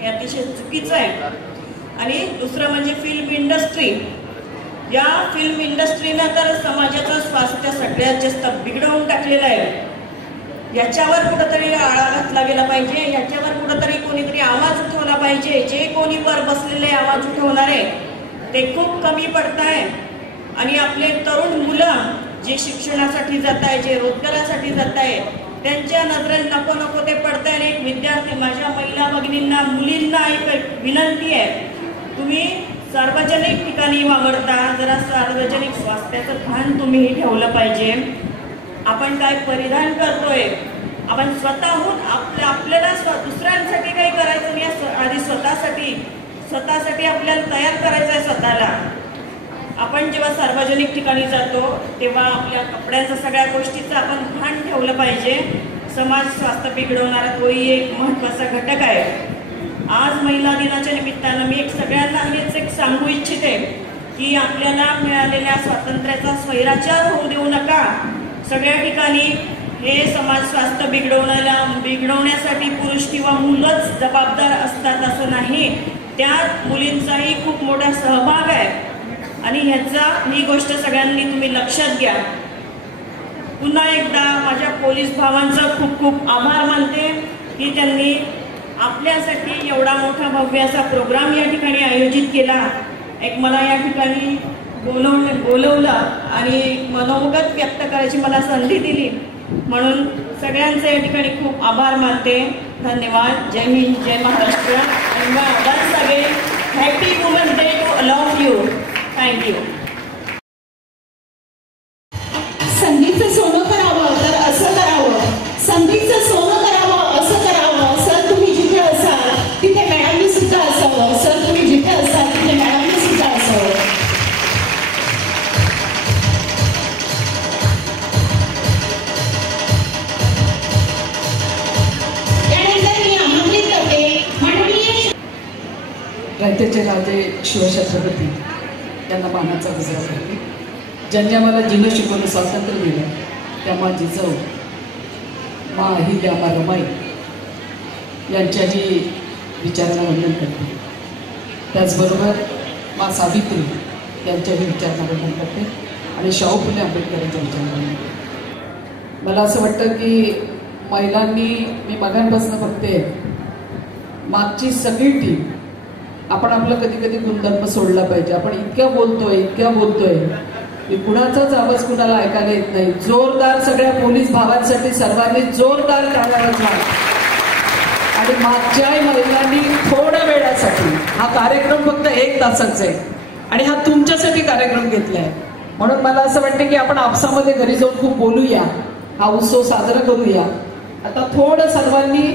हे अतिशय चुकीचं आहे. आणि दुसरं म्हणजे फिल्म इंडस्ट्री. या फिल्म इंडस्ट्रीनं तर समाजाचं स्वास्थ्य सगळ्यात जास्त बिघडवून टाकलेलं आहे. याच्यावर कुठंतरी आळा घातला गेला पाहिजे, याच्यावर कुठंतरी कोणीतरी आवाज उठवला पाहिजे. जे कोणी वर बसलेले आवाज उठवणारे ते खूप कमी पडताय आणि आपले तरुण मुलं जे शिक्षणासाठी जात आहे, जे रोजगारासाठी जात आहे, त्यांच्या नजरेत नको ते पडताय. आणि एक विद्यार्थी, माझ्या महिला भगिनींना, मुलींना एक विनंती आहे, तुम्ही सार्वजनिक ठिकाणी वावरता, जरा सार्वजनिक स्वास्थ्याचं भान तुम्हीही ठेवलं पाहिजे. आपण काय परिधान करतोय, आपण स्वतःहून आपल्याला दुसऱ्यांसाठी काही करायचं नाही, आधी स्वतःसाठी आपल्याला तयार करायचं आहे स्वतःला. आपण जेव्हा सार्वजनिक ठिकाणी जातो तेव्हा आपल्या कपड्याचं, सगळ्या गोष्टीचं आपण भान ठेवलं पाहिजे. समाज स्वास्थ्य बिघडवणारा तोही एक महत्वाचा घटक आहे. आज महिला दिनाच्या निमित्तानं मी सगळ्यांना हेच एक सांगू इच्छिते की आपल्याला मिळालेल्या स्वातंत्र्याचा स्वैराचार होऊ देऊ नका. सगळ्या ठिकाणी हे समाज स्वास्थ्य बिघडवण्यासाठी पुरुष किंवा मुलंच जबाबदार असतात असं नाही, त्यात मुलींचाही खूप मोठा सहभाग आहे आणि ही गोष्ट सगळ्यांनी तुम्ही लक्षात घ्या. पुन्हा एकदा माझ्या पोलीस भावांचा खूप खूप आभार मानते की त्यांनी आपल्यासाठी एवढा मोठा भव्य असा प्रोग्राम या ठिकाणी आयोजित केला. एक मला या ठिकाणी बोलवलं आणि मनोगत व्यक्त करायची मला संधी दिली, म्हणून सगळ्यांचे या ठिकाणी खूप आभार मानते. धन्यवाद. जय हिंद, जय महाराष्ट्र. आणि once again happy women's day to all of you. Thank you. संधीचं सोनं करावं तर असं करावं, संधीचं सोनं करावं असं करावं. सर तुम्ही जिथे असाल तिथे मॅडमनी सुद्धा असावं. सर तुम्ही जिथे असाल तिथे मॅडमनी सुद्धा असावं. यानंतर मी आमंत्रित करते माननीय राज्याचे राजे शिवछत्रपती यांना मानाचा गजरा करते. ज्यांनी आम्हाला जीवन शिकवलं, स्वातंत्र्य दिलं, त्या मा जिजाऊ, मा अहिल्या, मा रमाई यांच्याही विचारांना वंदन करते. त्याचबरोबर मा सावित्री यांच्याही विचारांना वंदन करते आणि शाहू फुले आंबेडकर यांच्या विचारांना वंदन करते. मला असं वाटतं की महिलांनी, मी मगांपासून बघते, मागची सगळी टीम, आपण आपलं कधी कधी गुणधर्म सोडला पाहिजे. आपण इतक्या बोलतोय की कुणाचाच आवाज कुणाला ऐकायला येत नाही. जोरदार सगळ्या पोलीस भावांसाठी सर्वांनी जोरदार टाळ्या वाजवा. आणि मागच्याही महिलांनी थोड्या वेळासाठी, हा कार्यक्रम फक्त 1 तासाचा आहे आणि हा तुमच्यासाठी कार्यक्रम घेतलाय, म्हणून मला असं वाटतं की आपण आपसामध्ये घरी जाऊन खूप बोलूया, हा उत्सव साजरा करूया. आता थोडं सर्वांनी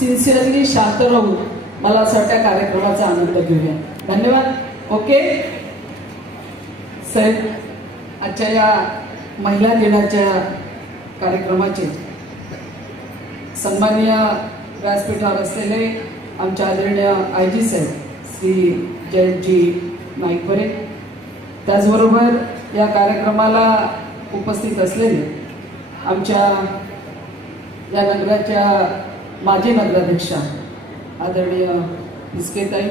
सिन्सिअरली शांत राहून मला असं वाटतं कार्यक्रमाचा आनंद घेऊया. धन्यवाद. ओके. साहेब, आजच्या या महिला दिनाच्या कार्यक्रमाचे सन्माननीय व्यासपीठावर असलेले आमच्या आदरणीय IG साहेब श्री जयंतजी नाईकवरे, त्याचबरोबर या कार्यक्रमाला उपस्थित असलेले आमच्या या नगराच्या माजी नगराध्यक्षा आदरणीय भिस्केताई,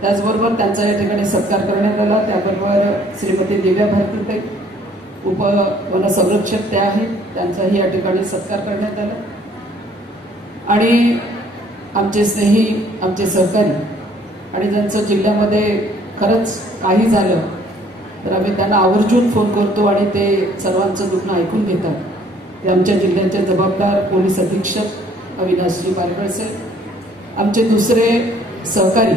त्याचबरोबर त्यांचा या ठिकाणी सत्कार करण्यात आला. त्याबरोबर श्रीमती दिव्या भारतीताई उपवनसंरक्षक त्या आहेत, त्यांचाही या ठिकाणी सत्कार करण्यात आला. आणि आमचे स्नेही, आमचे सहकारी आणि ज्यांचं जिल्ह्यामध्ये खरंच काही झालं तर आम्ही त्यांना आवर्जून फोन करतो आणि ते सर्वांचं दुखणं ऐकून घेतात. ते आमच्या जिल्ह्याचे जबाबदार पोलीस अधीक्षक अविनाशजी पारगळसे, आमचे दुसरे सहकारी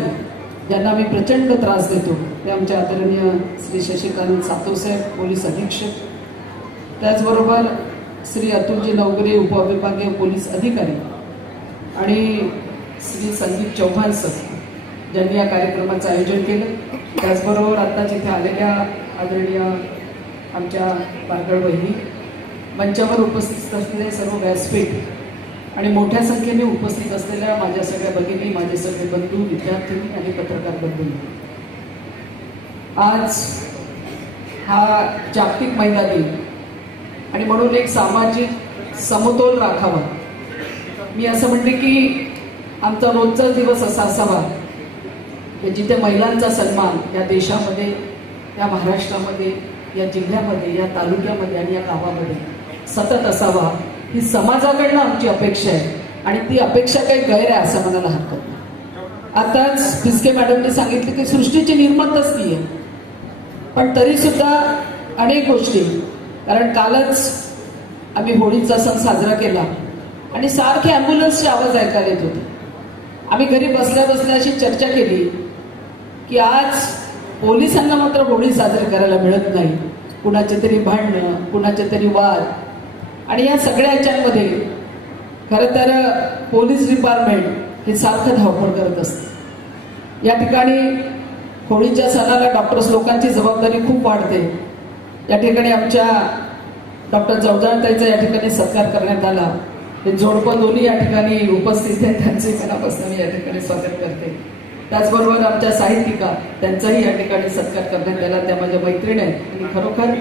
ज्यांना आम्ही प्रचंड त्रास देतो ते आमचे आदरणीय श्री शशिकांत सातवसाहेब पोलीस अधीक्षक, त्याचबरोबर श्री अतुलजी नवगरे उपविभागीय पोलीस अधिकारी आणि श्री संदीप चौहान सर ज्यांनी या कार्यक्रमाचं आयोजन केलं. त्याचबरोबर आता जिथे आलेल्या आदरणीय आमच्या पारगळ बहिणी, मंचावर उपस्थित असलेले सर्व व्यासपीठ आणि मोठ्या संख्येने उपस्थित असलेल्या माझ्या सगळ्या भगिनी, माझे सगळे बंधू, विद्यार्थी आणि पत्रकार बंधू, आज हा जागतिक महिला दिन आणि म्हणून एक सामाजिक समतोल राखावा. मी असं म्हणते की आमचा रोजचा दिवस असा असावा की जिथे महिलांचा सन्मान या देशामध्ये, या महाराष्ट्रामध्ये, या जिल्ह्यामध्ये, या तालुक्यामध्ये आणि या गावामध्ये सतत असावा, ही समाजाकडनं आमची अपेक्षा आहे. आणि ती अपेक्षा काही गैर आहे असं म्हणायला हरकत नाही. आताच भिस्के मॅडमने सांगितले की सृष्टीची निर्माताच ती आहे, पण तरी सुद्धा अनेक गोष्टी, कारण कालच आम्ही होळीचा सण साजरा केला आणि सारखे ॲम्ब्युलन्सचे आवाज ऐकायला येत होते. आम्ही घरी बसल्या बसल्या अशी चर्चा केली की आज पोलिसांना मात्र होळी साजरी करायला मिळत नाही. कुणाचे तरी भांडणं, कुणाचे तरी वाद, आणि या सगळ्या ह्याच्यामध्ये खरं तर पोलीस डिपार्टमेंट हे सारखं धावपळ करत असते. या ठिकाणी होळीच्या सणाला डॉक्टर्स लोकांची जबाबदारी खूप वाढते. या ठिकाणी आमच्या डॉक्टर जवजाळताईचा या ठिकाणी सत्कार करण्यात आला. ते जोडपं दोन्ही या ठिकाणी उपस्थित आहेत, त्यांचे मनापासून मी या ठिकाणी स्वागत करते. त्याचबरोबर आमच्या साहित्यिका, त्यांचाही या ठिकाणी सत्कार करण्यात आला. त्या माझ्या मैत्रिणी आहेत आणि खरोखर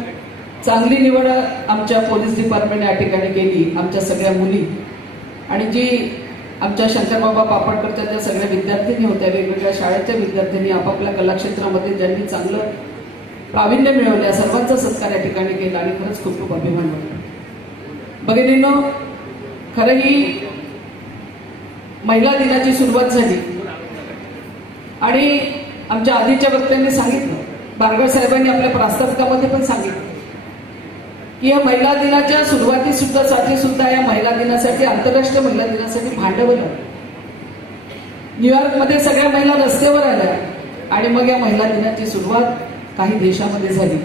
चांगली निवड आमच्या पोलीस डिपार्टमेंट या ठिकाणी केली. आमच्या सगळ्या मुली आणि जी आमच्या शंकरबाबा पापडकरच्या ज्या सगळ्या विद्यार्थिनी होत्या, वेगवेगळ्या शाळेच्या विद्यार्थिनी आपापल्या कलाक्षेत्रामध्ये ज्यांनी चांगलं प्रावीण्य मिळवल्या, सर्वांचा सत्कार या ठिकाणी केला आणि खरंच खूप खूप अभिमान वाटतो. भगिनींनो, खरं ही महिला दिनाची सुरुवात झाली आणि आमच्या आधीच्या वक्त्यांनी सांगितलं, बारगळ साहेबांनी आपल्या प्रास्ताविकामध्ये पण सांगितलं की या महिला दिनाच्या सुरुवातीसाठी सुद्धा या महिला दिनासाठी, आंतरराष्ट्रीय महिला दिनासाठी भांडवल न्यूयॉर्कमध्ये सगळ्या महिला रस्त्यावर आल्या आणि मग या महिला दिनाची सुरुवात काही देशामध्ये झाली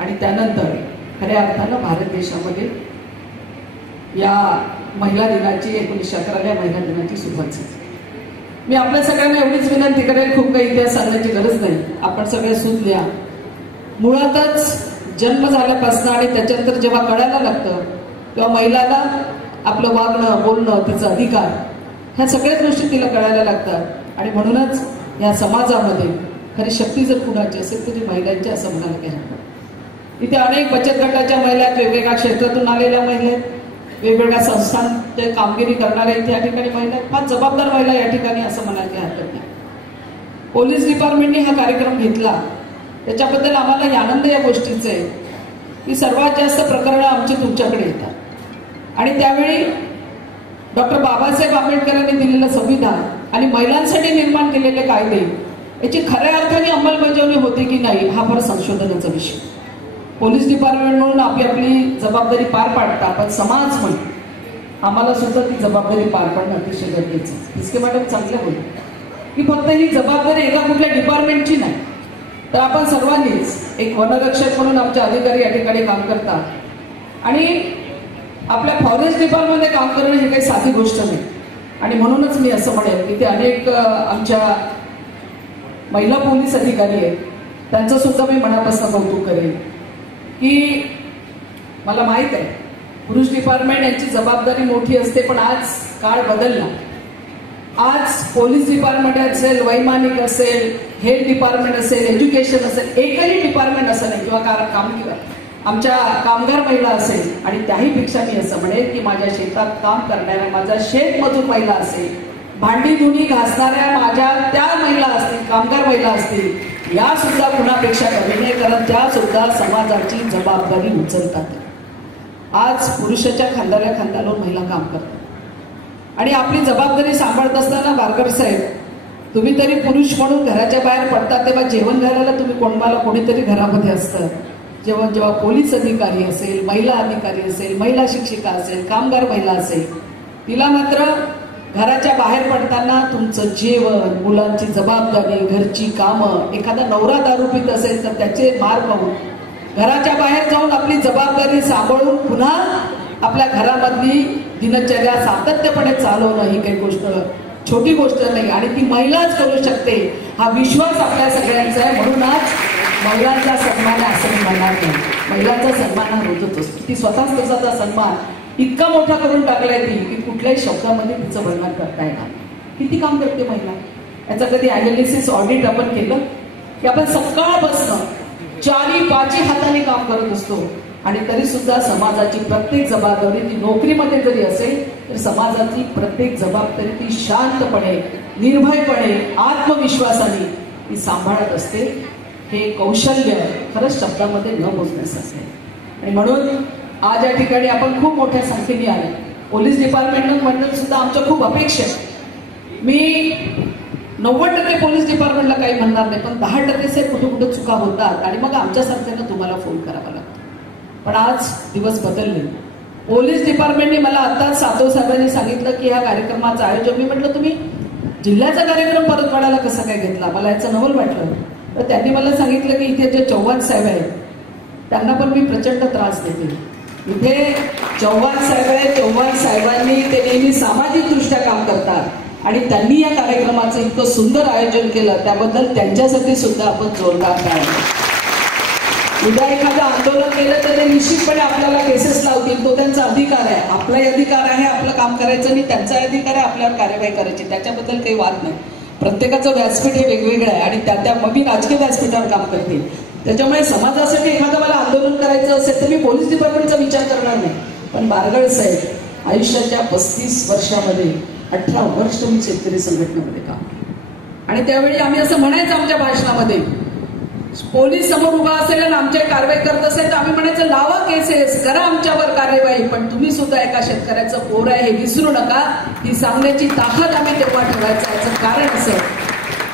आणि त्यानंतर खऱ्या अर्थानं भारत देशामध्ये या महिला दिनाची 1911 या महिला दिनाची सुरुवात झाली. मी आपल्या सगळ्यांना एवढीच विनंती करेल, खूप काही इतिहास सांगण्याची गरज नाही, आपण सगळे सुचल्या. मुळातच जन्म झाल्यापासून आणि त्याच्यानंतर जेव्हा कळायला लागतं तेव्हा महिलाला आपलं वागणं, बोलणं, तिचा अधिकार, ह्या सगळ्याच गोष्टी तिला कळायला लागतात. आणि म्हणूनच या समाजामध्ये खरी शक्ती जर कुणाची असेल तर ती महिलांची असं म्हणायला काही हरकत नाही. इथे अनेक बचत गटाच्या महिला आहेत, वेगवेगळ्या क्षेत्रातून आलेल्या महिला आहेत, वेगवेगळ्या संस्थांचे कामगिरी करणाऱ्या इथे या ठिकाणी महिला आहेत, फार जबाबदार महिला या ठिकाणी असं म्हणायला हरकत नाही. पोलीस डिपार्टमेंटने हा कार्यक्रम घेतला त्याच्याबद्दल आम्हाला आनंद या गोष्टीचा आहे की सर्वात जास्त प्रकरणं आमची तुमच्याकडे येतात आणि त्यावेळी डॉक्टर बाबासाहेब आंबेडकरांनी दिलेलं संविधान आणि महिलांसाठी निर्माण केलेले कायदे याची खऱ्या अर्थाने अंमलबजावणी होते की नाही हा फार संशोधनाचा विषय. पोलीस डिपार्टमेंट म्हणून आपली आपली जबाबदारी पार पाडता, पण समाज म्हणून आम्हाला सुद्धा ती जबाबदारी पार पाडणं अतिशय गरजेचं. भिस्के मॅडम चांगलं बोलले की फक्त ही जबाबदारी एका कुठल्या डिपार्टमेंटची नाही, तर आपण सर्वांनीच एक वनरक्षक म्हणून आमचे अधिकारी या ठिकाणी काम करतात आणि आपल्या फॉरेस्ट डिपार्टमेंटमध्ये काम करणं ही काही साधी गोष्ट नाही. आणि म्हणूनच मी असं म्हणेन की ते अनेक आमच्या महिला पोलीस अधिकारी आहेत त्यांचं सुद्धा मी मनापासून कौतुक करेन की मला माहित आहे पुरुष डिपार्टमेंट यांची जबाबदारी मोठी असते, पण आज काळ बदलला. आज पोलीस डिपार्टमेंट असेल, वैमानिक असेल, हेल्थ डिपार्टमेंट असेल, एज्युकेशन असेल, एकही डिपार्टमेंट असं नाही किंवा आमच्या कामगार महिला असेल, आणि त्याहीपेक्षा मी असं म्हणेन की माझ्या शेतात काम करणाऱ्या माझा शेतमजूर महिला असेल, भांडी धुणी घासणाऱ्या माझ्या त्या महिला असतील, कामगार महिला असतील, या सुद्धा कुणापेक्षा कमी नाही, कारण त्या सुद्धा समाजाची जबाबदारी उचलतात. आज पुरुषाच्या खांद्याला खांदा लावून महिला काम करतात आणि आपली जबाबदारी सांभाळत असताना बारकर साहेब तुम्ही तरी पुरुष म्हणून घराच्या बाहेर पडतात तेव्हा जेवण घालायला तुम्ही कोणीतरी घरामध्ये असतं. जेव्हा पोलीस अधिकारी असेल, महिला अधिकारी असेल, महिला शिक्षिका असेल, कामगार महिला असेल, तिला मात्र घराच्या बाहेर पडताना तुमचं जेवण, मुलांची जबाबदारी, घरची कामं, एखादा नवरा दारू पित असेल तर त्याचे मार पाहून घराच्या बाहेर जाऊन आपली जबाबदारी सांभाळून पुन्हा आपल्या घरामधली दिनचर्या सातत्यपणे चालवणं ही काही गोष्ट छोटी गोष्ट नाही आणि ती महिलाच करू शकते. हा विश्वास आपल्या सगळ्यांचा आहे. म्हणून आज महिलांचा सन्मान आहे असं मी म्हणणार नाही. महिलांचा सन्मान हा होतच असतो. ती स्वतःच तसा सन्मान इतका मोठा करून टाकलाय ती की कुठल्याही शब्दामध्ये तिचं वर्णन करता येणार. किती काम करते महिला याचा कधी अनालिसिस ऑडिट आपण केलं की आपण सकाळपासून 4-5 हाताने काम करत असतो आणि तरी सुद्धा समाजाची प्रत्येक जबाबदारी ती नोकरीमध्ये जरी असेल तर समाजाची प्रत्येक जबाबदारी ती शांतपणे, निर्भयपणे, आत्मविश्वासाने ती सांभाळत असते. हे कौशल्य खरंच शब्दामध्ये न मोजण्यासारखे आहे. आणि म्हणून आज या ठिकाणी आपण खूप मोठ्या संख्येने आले. पोलीस डिपार्टमेंटमधून सुद्धा आमच्या खूप अपेक्षा आहेत. मी 90% पोलीस डिपार्टमेंटला काही म्हणणार नाही, पण 10% कुठे कुठे चुका होतात आणि मग आमच्यासारख्यांना तुम्हाला फोन करावा लागतो. पण आज दिवस बदलले. पोलीस डिपार्टमेंटने मला आता सातव साहेबांनी सांगितलं की ह्या कार्यक्रमाचं आयोजन, मी म्हटलं तुम्ही जिल्ह्याचा कार्यक्रम परतवाड्याला कसा काय घेतला, मला याचं नवल वाटलं. तर त्यांनी मला सांगितलं की इथे जे चव्हाण साहेब आहेत त्यांना पण मी प्रचंड त्रास देते. इथे चव्हाण साहेब आहे, चव्हाण साहेबांनी ते नेहमी सामाजिक दृष्ट्या काम करतात आणि त्यांनी या कार्यक्रमाचं इतकं सुंदर आयोजन केलं त्याबद्दल त्यांच्यासाठी सुद्धा आपण जोरदार टाळ्या. उद्या एखादं आंदोलन केलं तर ते निश्चितपणे आपल्याला केसेस लावतील, तो त्यांचा अधिकार आहे. आपलाही अधिकार आहे आपलं काम करायचं आणि त्यांचा अधिकार आहे आपल्यावर कार्यवाही करायची, त्याच्याबद्दल काही वाद नाही. प्रत्येकाचं व्यासपीठ हे वेगवेगळं आहे आणि त्या मी राजकीय व्यासपीठावर काम करते. त्याच्यामुळे समाजासाठी एखादं मला आंदोलन करायचं असेल तर मी पोलीस डिपार्टमेंटचा विचार करणार नाही. पण बारगळ साहेब आयुष्याच्या 35 वर्षामध्ये 18 वर्ष मी शेतकरी संघटनेमध्ये काम केलं आणि त्यावेळी आम्ही असं म्हणायचं आमच्या भाषणामध्ये, पोलीस समोर उभा असेल आणि आमच्या कारवाई करत असेल तर आम्ही म्हणायचं लावा केसेस, करा आमच्यावर कार्यवाही, पण तुम्ही सुद्धा एका शेतकऱ्याचं पोर आहे हे विसरू नका. ही सांगण्याची ताकद आम्ही तेव्हा ठेवायचं. याचं कारण असं,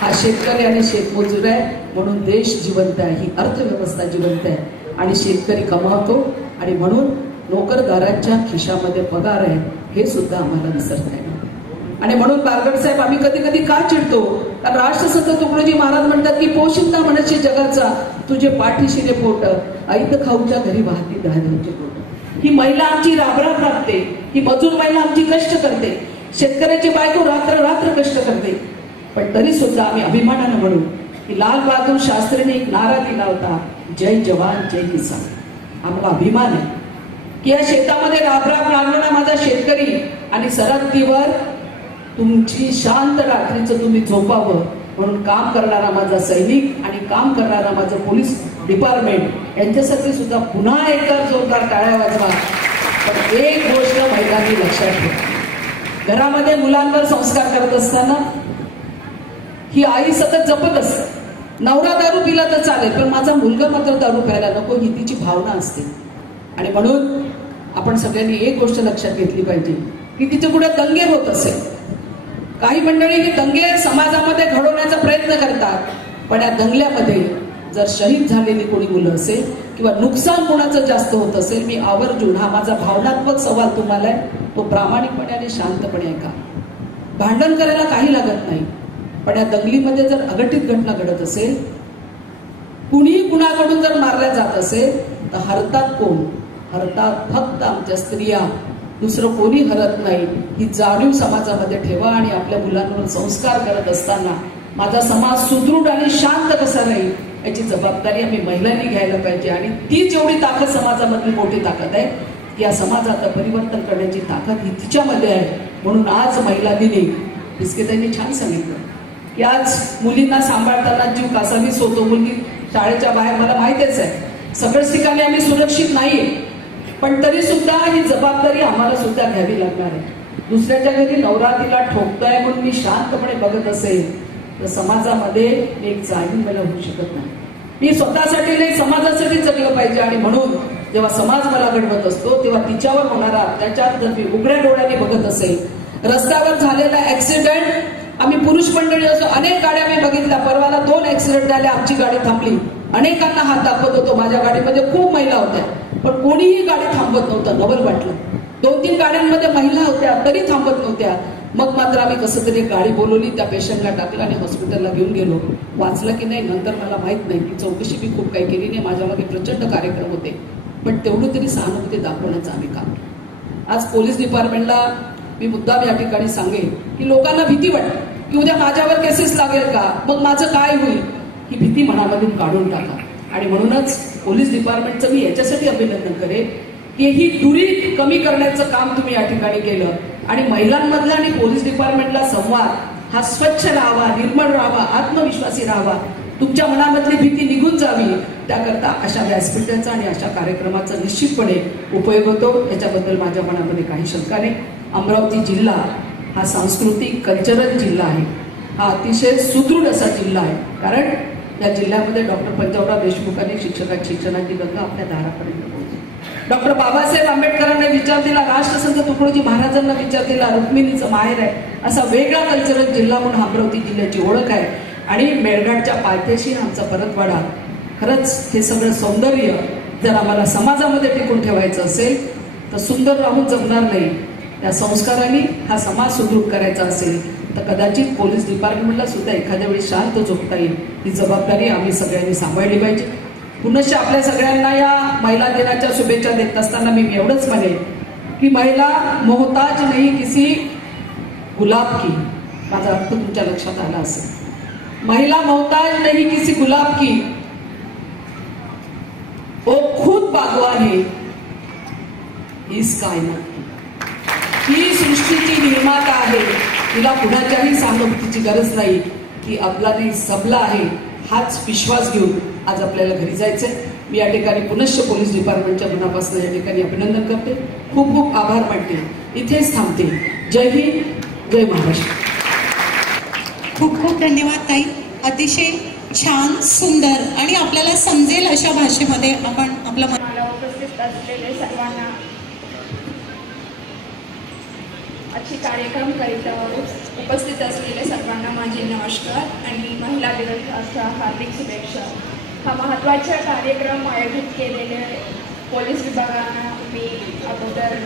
हा शेतकरी आणि शेतमजूर आहे म्हणून देश जिवंत आहे, ही अर्थव्यवस्था जिवंत आहे आणि शेतकरी कमावतो आणि म्हणून नोकरदारांच्या खिशामध्ये पगार आहे हे सुद्धा आम्हाला विसरता येणार. आणि म्हणून बारगड साहेब आम्ही कधी कधी का चिडतो, कारण राष्ट्रसंत तुकडोजी महाराज म्हणतात की पोशिंदा म्हणशी जगाचा तुझे पाठीशी रे पोट, ऐत खाऊच्या घरी वाहती धान्याचे पोट. ही महिला आमची राबराब राबते, ही मजूर महिला आमची कष्ट करते, शेतकऱ्याची बायको रात्र रात्र कष्ट करते. पण तरी सुद्धा आम्ही अभिमानानं म्हणू की लाल बहादूर शास्त्रीने एक नारा दिला होता, जय जवान जय किसान. आम्हाला अभिमान आहे की या शेतामध्ये राबराब राबणारा माझा शेतकरी आणि सरहद्दीवर तुमची शांत रात्रीचं तुम्ही झोपावं म्हणून काम करणारा माझा सैनिक आणि काम करणारा माझं पोलीस डिपार्टमेंट यांच्यासाठी सुद्धा पुन्हा एकदा जोरदार टाळ्या वाजवा. पण एक गोष्ट महिलांनी लक्षात ठेवा, घरामध्ये मुलांवर संस्कार करत असताना ही आई सतत जपत असते. नवरा दारू पिला तर चालेल पण माझा मुलगा मात्र दारू प्यायला नको ही तिची भावना असते. आणि म्हणून आपण सगळ्यांनी एक गोष्ट लक्षात घेतली पाहिजे की तिचे कुठे दंगे होत असेल. काही मंडळी हे दंगे समाजामध्ये घडवण्याचा प्रयत्न करतात, पण या दंगल्यामध्ये जर शहीद झालेली कोणी मुलं असेल किंवा नुकसान कोणाचं जास्त होत असेल, मी आवर्जून, हा माझा भावनात्मक सवाल तुम्हाला आहे, तो प्रामाणिकपणे आणि शांतपणे ऐका. भांडण करायला काही लागत नाही, पण या दंगलीमध्ये जर अघटित घटना घडत असेल, कुणीही कुणाकडून जर मारल्या जात असेल तर हरतात कोण? हरतात फक्त आमच्या स्त्रिया, दुसरं कोणी हरत नाही. ही जाणीव समाजामध्ये ठेवा आणि आपल्या मुलांवर संस्कार करत असताना माझा समाज सुदृढ आणि शांत कसा राहील याची जबाबदारी आम्ही महिलांनी घ्यायला पाहिजे. आणि ती जेवढी ताकद समाजामधली मोठी ताकद आहे, की या समाजाचं परिवर्तन करण्याची ताकद ही तिच्यामध्ये आहे. म्हणून आज महिला दिनी बिस्कितांनी छान सांगितलं की आज मुलींना सांभाळताना जीव कासावीस होतो. मुलगी शाळेच्या बाहेर, मला माहितीच आहे सगळ्याच ठिकाणी आम्ही सुरक्षित नाही, पण तरी सुद्धा ही जबाबदारी आम्हाला सुद्धा घ्यावी लागणार आहे. दुसऱ्याच्या घरी नवरा तिला ठोकतोय म्हणून मी शांतपणे बघत असेल तर समाजामध्ये एक जाणीव मला होऊ शकत नाही. मी स्वतःसाठी नाही, समाजासाठी जगलं पाहिजे. आणि म्हणून जेव्हा समाज मला घडवत असतो तेव्हा तिच्यावर होणारा अत्याचार जर मी उघड्या डोळ्याने बघत असेल, रस्त्यावर झालेला ऍक्सिडेंट, आम्ही पुरुष मंडळी असो, अनेक गाड्या मी बघितल्या. परवाला 2 ऍक्सिडेंट झाले, आमची गाडी थांबली. अनेकांना हात दाखवत होतो, माझ्या गाडीमध्ये खूप महिला होत्या पण कोणीही गाडी थांबत नव्हतं. नवल वाटलं. 2-3 गाड्यांमध्ये महिला होत्या तरी थांबत नव्हत्या. मग मात्र आम्ही कसं तरी गाडी बोलवली, त्या पेशंटला टाकलं आणि हॉस्पिटलला घेऊन गेलो. वाचलं की नाही नंतर मला माहित नाही, की चौकशी मी खूप काही केली नाही. माझ्यामागे प्रचंड कार्यक्रम होते, पण तेवढं तरी सहानुभूती दाखवण्याचं आम्ही काम. आज पोलीस डिपार्टमेंटला मी मुद्दाम या ठिकाणी सांगेन की लोकांना भीती वाटते की उद्या माझ्यावर केसेस लागेल का, मग माझं काय होईल, ही भीती मनामधून काढून टाका. आणि म्हणूनच पोलीस डिपार्टमेंटचं मी याच्यासाठी अभिनंदन करेन की ही दुरी कमी करण्याचं काम तुम्ही या ठिकाणी केलं. आणि महिलांमधला आणि पोलीस डिपार्टमेंटला संवाद हा स्वच्छ राहावा, निर्मळ राहावा, आत्मविश्वासी राहावा, तुमच्या मनामधली भीती निघून जावी, त्याकरता अशा व्यासपीठाचा आणि अशा कार्यक्रमाचा निश्चितपणे उपयोग होतो. याच्याबद्दल माझ्या मनामध्ये काही शंका नाही. अमरावती जिल्हा हा सांस्कृतिक कल्चरल जिल्हा आहे. हा अतिशय सुदृढ असा जिल्हा आहे. कारण या जिल्ह्यामध्ये डॉक्टर पंजाबराव देशमुखांनी शिक्षणाची गंगा आपल्या दारापर्यंत पोहोचली. डॉक्टर बाबासाहेब आंबेडकरांना विचार दिला, राष्ट्रसंत तुकडोजी महाराजांना विचार दिला, रुक्मिणीचं माहेर आहे. असा वेगळा कल्चरल जिल्हा म्हणून अमरावती जिल्ह्याची ओळख आहे. आणि मेळघाटच्या पायथ्याशी आमचा परतवाडा. खरंच हे सगळं सौंदर्य जर आम्हाला समाजामध्ये टिकून ठेवायचं असेल तर सुंदर राहून जगणार नाही. त्या संस्कारांनी हा समाज सुदृढ करायचा असेल तर कदाचित पोलीस डिपार्टमेंटला सुद्धा एखाद्या वेळी शांत झोपता येईल. ही जबाबदारी आम्ही सगळ्यांनी सांभाळली पाहिजे. पुनश्च आपल्या सगळ्यांना या महिला दिनाच्या शुभेच्छा देत असताना मी एवढंच म्हणेन की महिला मोहताज नाही किसी गुलाब की. माझा अर्थ तुमच्या लक्षात आला असेल. महिला मोहताज नहीं किसी गुलाब की, वो खुद बागवान है इस कायनात की. ही सृष्टीची निर्माता आहे. तिला कुणाच्याही सहानुभूतीची गरज नाही. ती आपला नाही सबला आहे. हाच विश्वास घेऊन आज आपल्याला घरी जायचंय. मी या ठिकाणी पुनश्च पोलीस डिपार्टमेंटच्या मनापासून या ठिकाणी अभिनंदन करते. खूप खूप आभार मानते. इथेच थांबते. जय हिंद, जय महाराष्ट्र. खूप खूप धन्यवाद ताई. अतिशय छान, सुंदर आणि आपल्याला समजेल अशा भाषेमध्ये आपण आपलं मला उपस्थित असलेले सर्वांना, अच्छी कार्यक्रम करीत उपस्थित असलेले सर्वांना माझे नमस्कार आणि महिला दिवसाच्या हार्दिक शुभेच्छा. हा महत्त्वाचा कार्यक्रम आयोजित केलेले पोलीस विभागांना मी अगोदर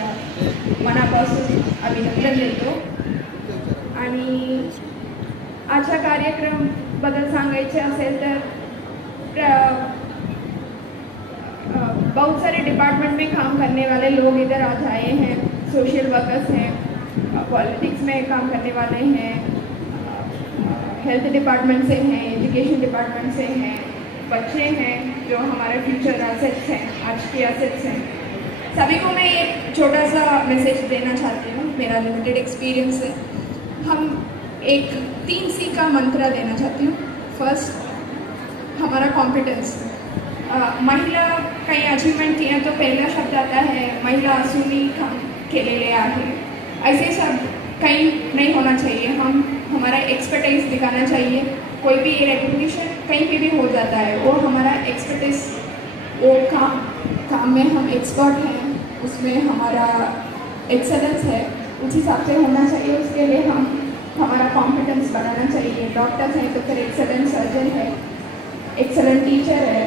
मनापासून अभिनंदन देतो. आणि आजच्या कार्यक्रमबद्दल सांगायचे असेल तर बहुत सारे डिपार्टमेंट में काम करने वाले लोग इधर आज आए हैं. सोशल वर्कर्स हैं, पॉलिटिक्स में काम करने वाले हैं, हेल्थ डिपार्टमेंट से हैं, एजुकेशन डिपार्टमेंट से हैं, बच्चे हैं जो हमारे फ्यूचर एसेट्स हैं, आज के एसेट्स हैं. सभी को मैं एक छोटा सा मैसेज देना चाहती हूँ. मेरा लिमिटेड एक्सपीरियंस है. हम एक 3C का मंत्र देना चाहती हूँ. फर्स्ट, हमारा कॉम्पिटेंस. महिला काही अचीवमेंट किया तो पहला शब्द आता है महिला असूनही काम केलेले आहे. ऐसे शब्द कहीं नहीं होना चाहिए. हमारा एक्सपर्टाइज दिखाना चाहिए. कोई भी रेपुटेशन कहीं पे भी हो जाता है, वो हमारा एक्सपर्टाइज, वो काम में हम एक्सपर्ट हैं, उसमें हमारा एक्सेलेंस है, उस हिसाब से होना चाहिए. उसके लिए हमारा कॉम्पिटेंस बढ़ाना चाहिए. डॉक्टर्स हैं तो फिर एक्सेलेंट सर्जन है, एक्सेलेंट टीचर है.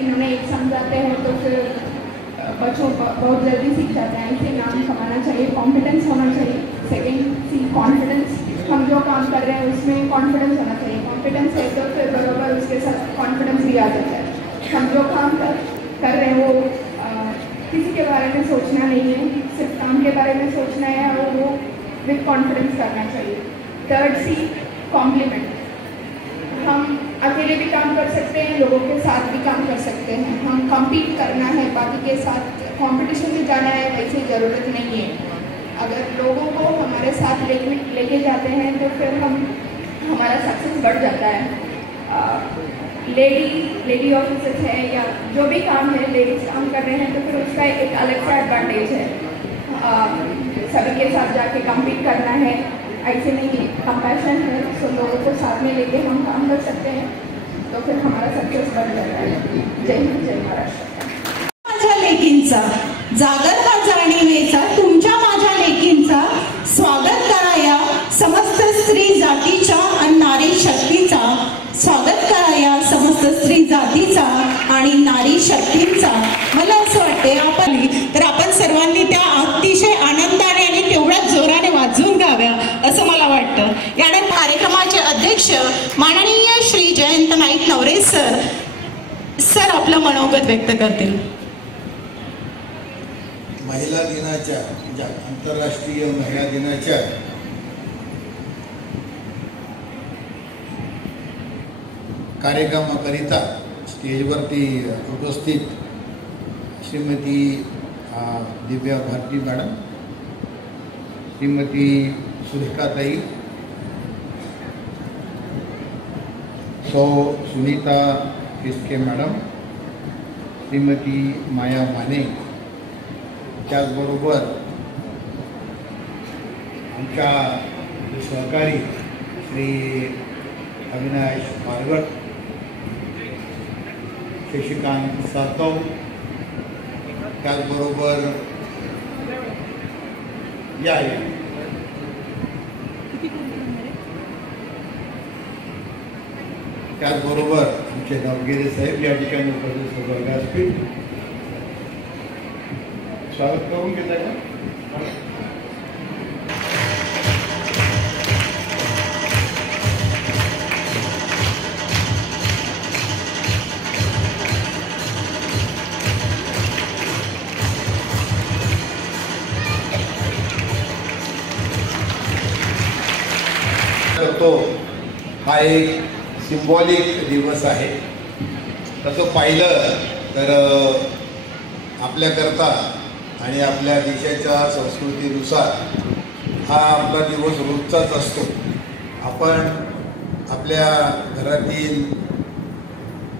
इन्होंने एक समझाते हैं तो फिर बच्चों बहुत जल्दी सीख जाते हैं. इसे नाम कमाना चाहिए. कॉम्पिटेंस होना चाहिए. Second C, confidence. हम जो काम कर रहे हैं उसमें कॉन्फिडेंस होना चाहिए. कॉन्फिडेंस है तो फिर बराबर उसके साथ कॉन्फिडेंस भी आ जाता है. हम जो काम कर रहे हैं वो किसी के बारे में सोचना नहीं है, सिर्फ काम के बारे में सोचना है और वो विद कॉन्फिडेंस करना चाहिए. Third C, complement. हम अकेले अकेले भी काम कर सकते हैं, लोगों के साथ भी काम कर सकते हैं। हम कम्पीट करना है, बाकी के साथ कंपटीशन में जाना है, वैसे ज़रूरत नहीं है। अगर लोगों को हमारे साथ लेके जाते हैं तो फिर हमारा सक्सेस बढ़ जाता है। लेडी ऑफिसर्स है या जो भी काम है, लेडीज काम कर रहे हैं तो फिर उसका एक अलग सा एडवांटेज है। सभी के साथ जाके कम्पीट करना है, ऐसे नहीं, कंपैशन है, तो लोगों को साथ में लेके हम काम कर सकते हैं, तो फिर हमारा सक्सेस बढ़ जाता है। जय हिंद, जय महाराष्ट्र। माझ्या लेकींचा जागर हा जाणीवेचा, तुमच्या माझ्या लेकींचा स्वागत करा या समस्त स्त्री जातीच्या आणि नारी शक्तीचा, स्वागत करा या समस्त स्त्री जातीचा आणि नारी शक्तींचा। मला असं वाटते आपण सर्वांनी त्या अतिशय आनंदाने आणि तेवढ्याच जोराने वाजवून गाव्या असं मला वाटतं। यानंतर कार्यक्रमाचे अध्यक्ष माननीय श्री जयंत नाईक नवरे सर आपलं मनोगत व्यक्त करतील। महिला दिनाच्या, आंतरराष्ट्रीय महिला दिनाच्या कार्यक्रमाकरिता स्टेजवरती उपस्थित श्रीमती दिव्या भारती मॅडम, श्रीमती सुरेखाताई, सौ सुनीता किसके मॅडम, श्रीमती माया माने, त्याचबरोबर आमच्या सहकारी श्री अविनाश मारगड, शशिकांत सातव, त्याचबरोबर त्याचबरोबर आमचे नवगिरे साहेब या ठिकाणी उपस्थित व्यासपीठ स्वागत करून घेत आहे का? हा एक सिंबॉलिक दिवस आहे। तसं पाहिलं तर आपल्याकरता आणि आपल्या देशाच्या संस्कृतीनुसार हा आपला दिवस रोजचाच असतो। आपण आपल्या घरातील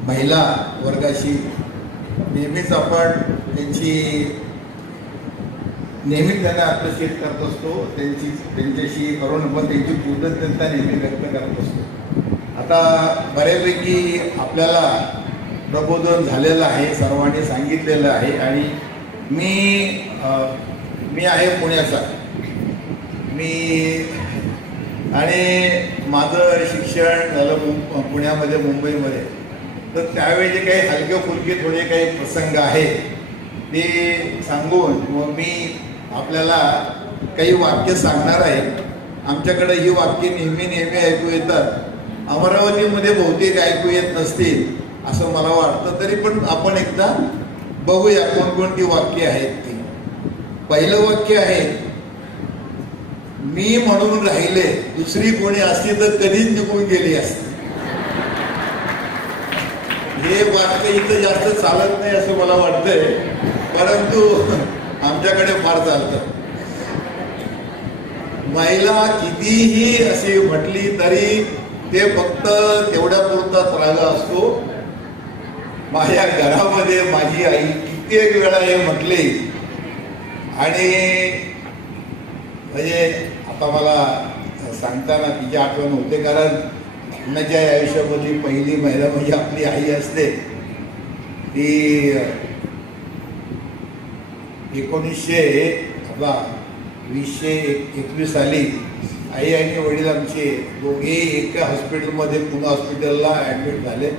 महिला वर्गाशी नेहमीच आपण नेहमी त्यांना अप्रिशिएट करत असतो, त्यांच्याशी करून आपण त्यांची कृतज्ञता नेहमी व्यक्त करत असतो। आता बऱ्यापैकी आपल्याला प्रबोधन झालेलं आहे, सर्वांनी सांगितलेलं आहे आणि मी आहे पुण्याचा, आणि माझं शिक्षण झालं पुण्यामध्ये, मुंबईमध्ये। तर त्यावेळी जे काही हलके फुलके थोडे काही प्रसंग आहेत ते सांगून मग मी आपल्याला काही वाक्य सांगणार आहे। आमच्याकडे ही वाक्य नेहमी ऐकू येतात, अमरावतीमध्ये बहुतेक ऐकू येत नसतील असं मला वाटतं, तरी पण आपण एकदा बघूया कोणकोणती वाक्य आहेत ती। पहिलं वाक्य आहे, मी म्हणून राहिले, दुसरी कोणी असती तर कधीच निघून गेली असती। हे वाक्य इथं जास्त चालत नाही असं मला वाटतंय, परंतु आमच्याकडे फार चालतं। महिला कितीही अशी म्हटली तरी ते फक्त तेवढ्या पुरताच रागा असतो। माझ्या घरामध्ये माझी आई कित्येक वेळा हे म्हटली, आणि म्हणजे आता मला सांगताना तिची आठवण होते, कारण कुणाच्या आयुष्यामध्ये पहिली महिला म्हणजे आपली आई असते। ती 1921 साली आई आणि वडील आमचे दोघे एका हॉस्पिटलमध्ये, पुणे हॉस्पिटलला ॲडमिट झाले।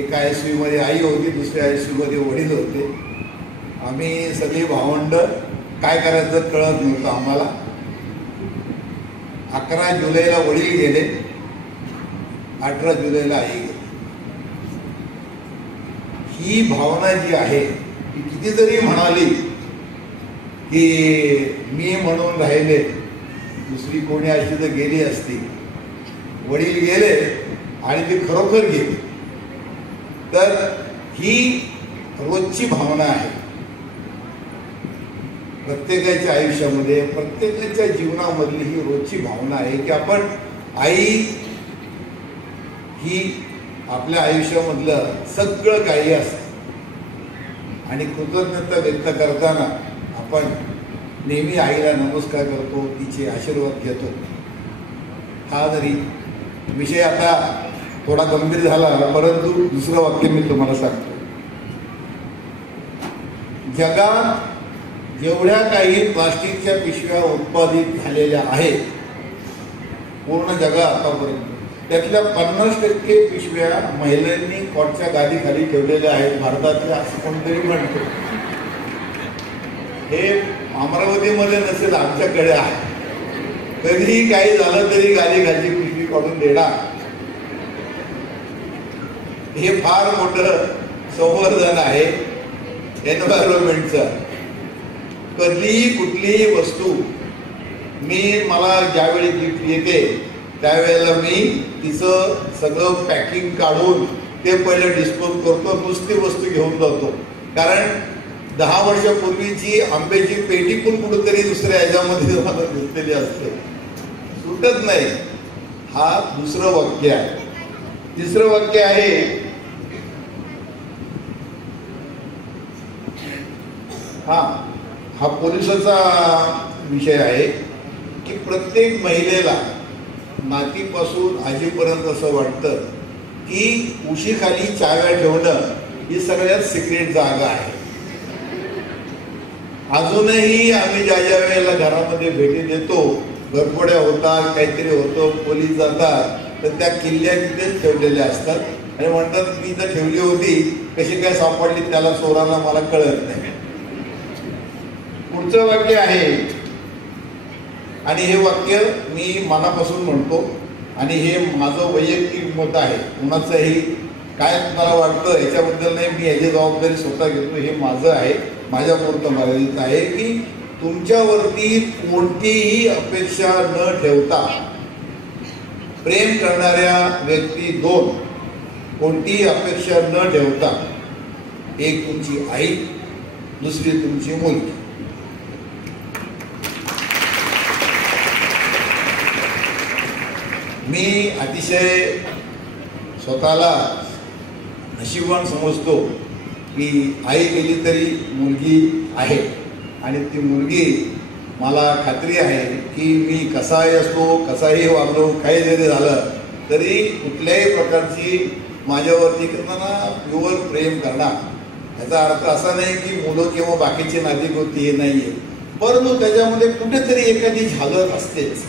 एका ICU मध्ये आई होती, दुसऱ्या ICU मध्ये वडील होते। आम्ही सगळी भावंड, काय करायचं कळत नव्हतं आम्हाला। 11 जुलैला वडील गेले, 18 जुलैला आई गेली। ही भावना जी आहे ती किती जरी म्हणाली की मी म्हणून राहिले, दुसरी कोणी अशी तर गेली असती। वडील गेले आणि ते खरोखर घेते, तर ही रोजची भावना आहे प्रत्येकाच्या आयुष्यामध्ये, प्रत्येकाच्या जीवनामधली ही रोजची भावना आहे की आपण आई ही आपल्या आयुष्यामधलं सगळं काही असतं आणि कृतज्ञता व्यक्त करताना आपण नेहमी आईला नमस्कार करतो, तिचे आशीर्वाद घेतो. हा जरी विषय आता थोडा गंभीर झाला, परंतु दुसरं वाक्य मी तुम्हाला सांगतो. जगात जेवढ्या काही प्लास्टिकच्या पिशव्या उत्पादित झालेल्या आहेत पूर्ण जगात आतापर्यंत, त्यातल्या 50% पिशव्या महिलांनी कॉटच्या गादीखाली ठेवलेल्या आहेत भारतातल्या, असं कोणतरी म्हणतो. हे अमरावतीमध्ये नसेल, आमच्याकडे आहे. कधीही काही झालं तरी गादीखालची पिशवी काढून देणार. हे फार मोठं संवर्धन आहे एन्व्हायरमेंटचं. कधीही कुठलीही वस्तू मला ज्यावेळी गिफ्ट येते त्यावेळेला मी तिचं सगळं पॅकिंग काढून ते पहिले डिस्पोज करतो, नुसती वस्तू घेऊन जातो. कारण 10 वर्षापूर्वीची आंब्याची पेटी पण कुठेतरी दुसऱ्या ह्याच्यामध्ये मला दिसलेली असते, सुटत नाही. हा दुसरं वाक्य आहे. तिसरं वाक्य आहे हा पोलिसाचा विषय आहे की प्रत्येक महिलेला नातीपासून आजीपर्यंत असं वाटतं की उशीखाली चाव्या ठेवणं ही सगळ्यात सिक्रेट जागा आहे. अजूनही आम्ही ज्या ज्या वेळेला घरामध्ये भेटी देतो, घरफोड्या होतात, काहीतरी होतं, पोलीस जातात, तर त्या किल्ल्या तिथेच ठेवलेल्या असतात आणि म्हणतात मी तर ठेवली होती, कशी काय सापडली त्याला चोराला मला कळत नाही. पुढचं वाक्य आहे आणि हे वाक्य मी मनापासून म्हणतो आणि हे माझं वैयक्तिक मत आहे, कुणाचंही काय तुम्हाला वाटतं याच्याबद्दल नाही, मी याची जबाबदारी स्वतः घेतो. हे माझं आहे, माझ्यापुरतं मर्यादित आहे की तुमच्यावरती कोणतीही अपेक्षा न ठेवता प्रेम करणाऱ्या व्यक्ती 2, कोणतीही अपेक्षा न ठेवता, एक तुमची आई, दुसरी तुमची मुलगी. मी अतिशय स्वतःला नशीबवान समजतो की आई गेली तरी मुलगी आहे आणि ती मुलगी मला खात्री आहे की मी कसाही असतो, कसाही वागलो, काही जरी झालं तरी कुठल्याही प्रकारची माझ्यावरती करताना प्युअर प्रेम करणार. याचा अर्थ असा नाही की मुलं किंवा बाकीची नाती होती हे नाहीये, परंतु त्याच्यामध्ये कुठेतरी एखादी झालर असतेच.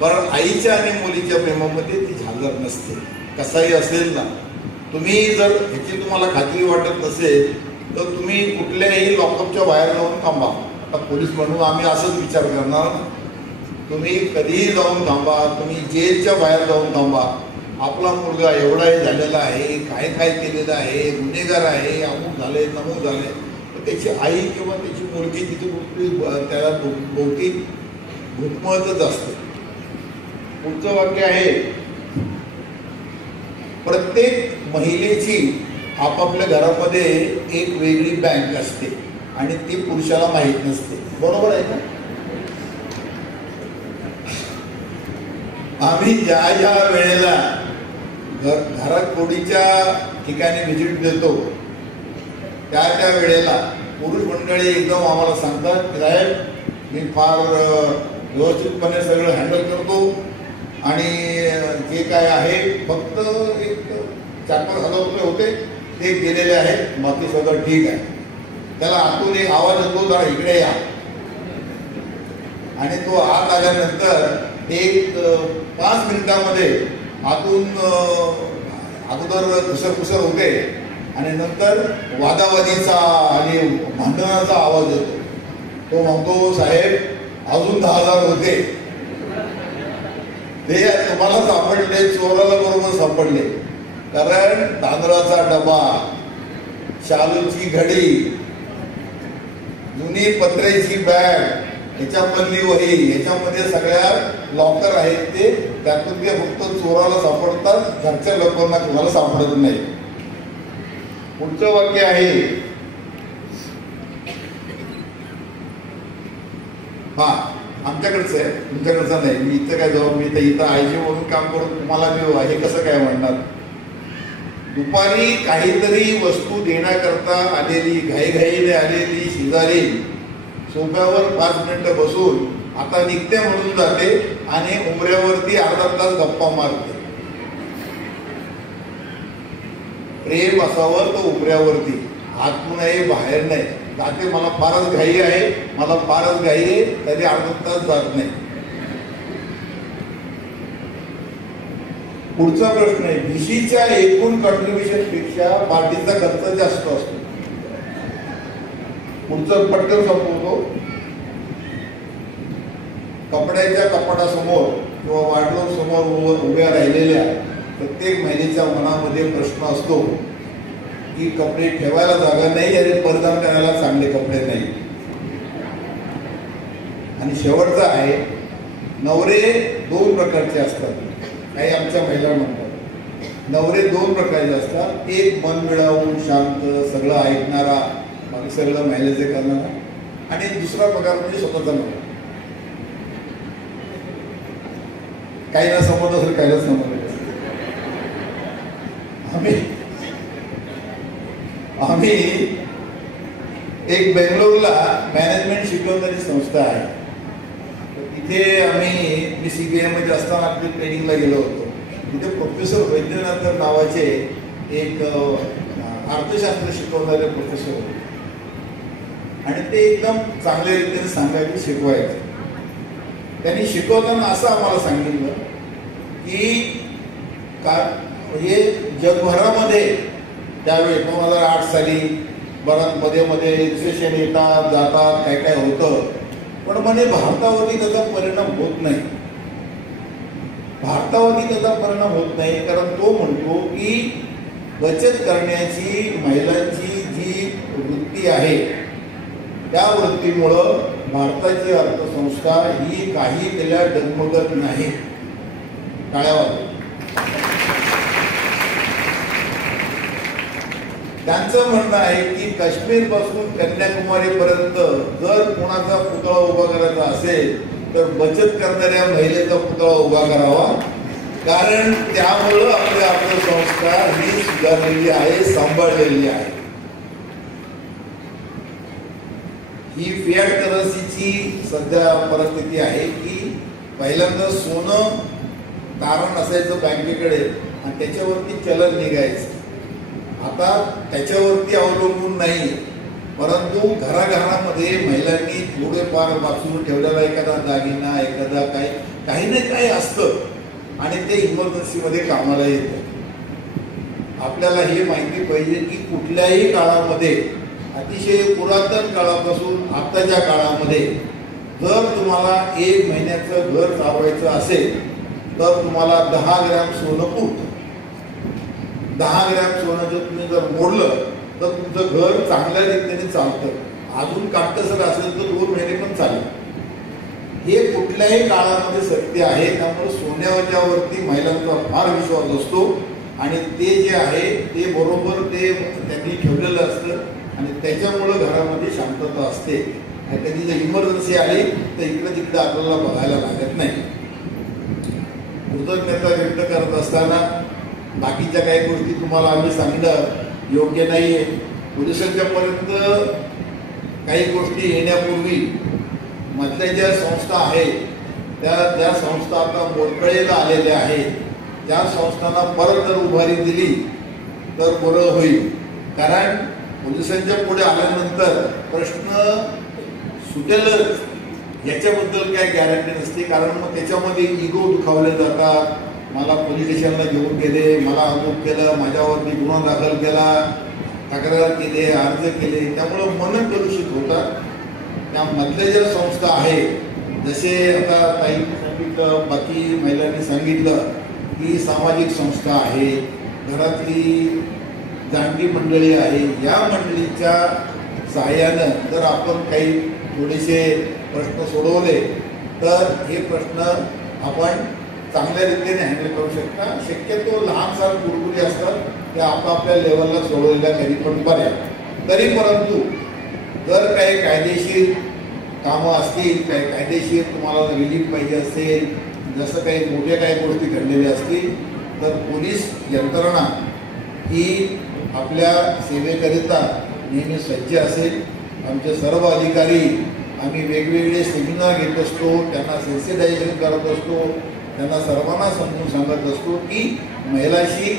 पण आईच्या आणि मुलीच्या प्रेमामध्ये ती झालर नसते. कसाही असेल ना, तुम्ही जर ह्याची तुम्हाला खात्री वाटत नसेल तर तुम्ही कुठल्याही लॉकअपच्या बाहेर जाऊन थांबा. आता पोलीस म्हणून आम्ही असंच विचार करणार, तुम्ही कधीही जाऊन थांबा, तुम्ही जेलच्या बाहेर जाऊन थांबा. आपला मुलगा एवढाही झालेला आहे, काय काय केलेलं आहे, गुन्हेगार आहे, अमुक झाले नमूक झाले, तर त्याची आई किंवा त्याची मुलगी तिथे कुठली त्याला भोवती घुटमळतच असते. पुढचं वाक्य आहे प्रत्येक महिलेची आपापल्या घरामध्ये एक वेगळी बँक असते आणि ती पुरुषाला माहीत नसते. बरोबर आहे का? आम्ही ज्या ज्या वेळेला घरात कोडीच्या ठिकाणी व्हिजिट देतो त्या त्या वेळेला पुरुष मंडळी एकदम आम्हाला सांगतात की साहेब मी फार व्यवस्थितपणे सगळं हँडल करतो आणि जे काय आहे फक्त एक 4-5 हजार रुपये होते ते गेलेले आहेत, बाकी सगळं ठीक आहे. त्याला आतून एक आवाज येतो जरा इकडे या, आणि तो आत आल्यानंतर एक 5 मिनिटामध्ये आतून अगोदर कुसर होते आणि नंतर वादावादीचा आणि भांडणाचा आवाज येतो. तो म्हणतो साहेब अजून 10,000 होते, ते तुम्हाला सापडले, चोराला बरोबर सापडले. कारण तांदळाचा डबा, शालूची घडी, जुनी पत्र्याची बॅग ह्याच्यामधली वही, ह्याच्यामध्ये सगळ्या लॉकर आहेत ते, त्यातून ते फक्त चोराला सापडतात, घरच्या लोकांना कोणाला सापडत नाही. पुढचं वाक्य आहे, हा आमच्याकडचं आहे, तुमच्याकडचं नाही. मी इथं काय जाऊ, मी इथं आयजी म्हणून काम करून तुम्हाला मी हे कसं काय म्हणणार. दुपारी काहीतरी वस्तू देण्याकरता आलेली, घाईघाईने आलेली शेजारी सोफ्यावर 5 मिनिटं बसून आता निघते म्हणून जाते आणि उमऱ्यावरती अर्धा तास गप्पा मारते. प्रेम असावं तर उमऱ्यावरती, आत नाही बाहेर नाही. जाते मला फारच घाई आहे, मला फारच घाई आहे, तरी अर्धा तास जात नाही. पुढचा प्रश्न आहे, बीसीच्या एकूण कॉन्ट्रीब्युशन पेक्षा पार्टीचा खर्च जास्त असतो. पुढचं पटकन संपवतो. कपड्याच्या कपाटासमोर किंवा वार्डरोब समोर उभ्या राहिलेल्या प्रत्येक महिलेच्या मनामध्ये प्रश्न असतो की कपडे ठेवायला जागा नाही आणि परिधान करायला चांगले कपडे नाही. आणि शेवटचा आहे, नवरे 2 प्रकारचे असतात. काही आमच्या महिला म्हणतात नवरे 2 प्रकारचे असतात. एक मन मिळावून शांत, सगळं ऐकणारा, बाकी सगळं महिलेचे करणारा, आणि दुसरा प्रकार म्हणजे स्वतःचा नवरा. काही ना समज असेल, काहीला समज. आम्ही एक बेंगलोरला मॅनेजमेंट शिकवणारी संस्था आहे. तिथे मी CBI मध्ये असताना आपली ट्रेनिंगला गेलो होतो. तिथे प्रोफेसर वैद्यनाथन नावाचे एक अर्थशास्त्र शिकवणारे प्रोफेसर होते आणि ते एकदम चांगल्या रीतीने सांगायचे, शिकवायचे. त्यांनी शिकवताना असं आम्हाला सांगितलं की म्हणजे जगभरामध्ये त्यावेळी 2008 साली बराच मध्ये रिसेशन येतात जातात, काय काय होतं, पण म्हणे भारतावरती त्याचा परिणाम होत नाही. भारतावरती त्याचा परिणाम होत नाही कारण तो म्हणतो की बचत करण्याची महिलांची जी वृत्ती आहे त्या वृत्तीमुळं भारताची अर्थसंस्था ही काही त्याला डगमगत नाही. टाळ्यावर. त्यांचं म्हणणं आहे की काश्मीर पासून कन्याकुमारी पर्यंत जर कोणाचा पुतळा उभा करायचा असेल तर बचत करणाऱ्या महिलेचा पुतळा उभा करावा, कारण त्यामुळं आपली अर्थसंस्था ही सुधारलेली आहे, सांभाळलेली आहे. ही फियाट करन्सीची सध्या परिस्थिती आहे की पहिल्यांदा सोनं तारण असायचं बँकेकडे आणि त्याच्यावरती चलन निघायचं. आता त्याच्यावरती अवलंबून नाही, परंतु घराघरामध्ये महिलांनी थोडेफार वाचून ठेवलेला एखादा दागिना, एखादा काही ना काही असतं आणि ते इमर्जन्सीमध्ये कामाला येतं. आपल्याला हे माहिती पाहिजे की कुठल्याही काळामध्ये, अतिशय पुरातन काळापासून आताच्या काळामध्ये जर तुम्हाला 1 महिन्याचं घर चालवायचं असेल तर तुम्हाला 10 ग्रॅम सोनं पुरतं. 10 ग्रॅम सोनं जर तुम्ही जर मोडलं तर तुमचं घर चांगल्या रीतीने चालतं. अजून काटकसर असेल तर 2 महिने पण चालेल. हे कुठल्याही काळामध्ये सत्य आहे. त्यामुळे सोन्यावरती महिलांचा फार विश्वास असतो आणि ते जे आहे ते बरोबर ते त्यांनी ठेवलेलं असतं आणि त्याच्यामुळं घरामध्ये शांतता असते. कधी जर इमर्जन्सी आली तर इकडे तिकडे आपल्याला बघायला लागत नाही. कृतज्ञता व्यक्त करत असताना बाकीच्या काही गोष्टी तुम्हाला आम्ही सांगणं योग्य नाही आहे. पोलिसांच्या पर्यंत काही गोष्टी येण्यापूर्वी मधल्या ज्या संस्था आहेत त्या संस्था आता मोडकळीला आलेल्या आहेत. त्या संस्थांना परत जर उभारी दिली तर बरं होईल, कारण पोलिसांच्या पुढे आल्यानंतर प्रश्न सुटेलच याच्याबद्दल काही गॅरंटी नसते. कारण मग त्याच्यामध्ये इगो दुखावले जातात. मला पोलीस स्टेशनला घेऊन गेले, मला अमुक केलं, माझ्यावरती गुन्हा दाखल केला, तक्रार केले, अर्ज केले, त्यामुळं मन कलुषित होतात. त्या मधल्या ज्या संस्था आहेत, जसे आता ताईंनी सांगितलं, बाकी महिलांनी सांगितलं की सामाजिक संस्था आहे, घरातली जाणती मंडळी आहे, या मंडळीच्या सहाय्यानं जर आपण काही थोडेसे प्रश्न सोडवले तर हे प्रश्न आपण चांगल्या रीतीने हँडल करू शकता. शक्यतो लहान सहान कुरकुरी असतात त्या आपापल्या लेवलला सोडवलेल्या कधी पण बऱ्या. तरी परंतु जर काही कायदेशीर कामं असतील, काही कायदेशीर तुम्हाला रिलीफ पाहिजे असेल, जसं काही मोठ्या काही गोष्टी घडलेल्या असतील तर पोलीस यंत्रणा ही आपल्या सेवेकरिता नेहमी सज्ज असेल. आमचे सर्व अधिकारी आम्ही वेगवेगळे सेमिनार घेत असतो, त्यांना सेन्सिटायझेशन करत असतो, त्यांना सर्वांना समजून सांगत असतो की महिलाशी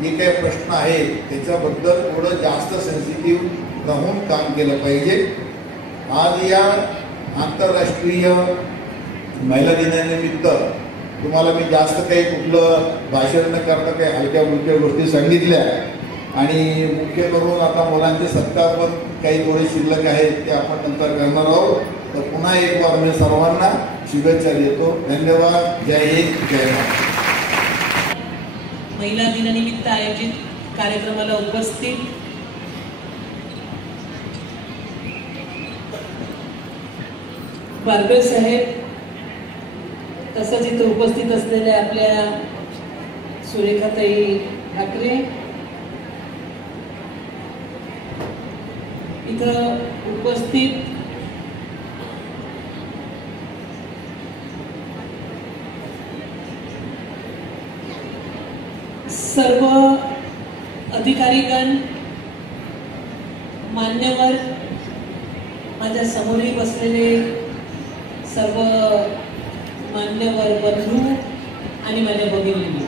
जे काही प्रश्न आहे त्याच्याबद्दल थोडं जास्त सेन्सिटिव्ह राहून काम केलं पाहिजे. आज या आंतरराष्ट्रीय महिला दिनानिमित्त तुम्हाला मी जास्त काही कुठलं भाषण न करता काही हलक्या फुलक्या गोष्टी सांगितल्या आणि मुख्य करून आता मुलांचे सत्कार पण काही थोडे शिल्लक आहेत ते आपण नंतर करणार आहोत. तर पुन्हा एक बार मी सर्वांना शुभेच्छा देतो. धन्यवाद. जय हिंद, जय महाराष्ट्र. महिला दिनानिमित्त आयोजित कार्यक्रमाला उपस्थित बारबे साहेब, तसंच इथं उपस्थित असलेल्या आपल्या सुरेखाताई ठाकरे, इथं उपस्थित सर्व अधिकारीगण, मान्यवर, माझ्या समोरही बसलेले सर्व मान्यवर बंधू आणि माझ्या भगिनींनी,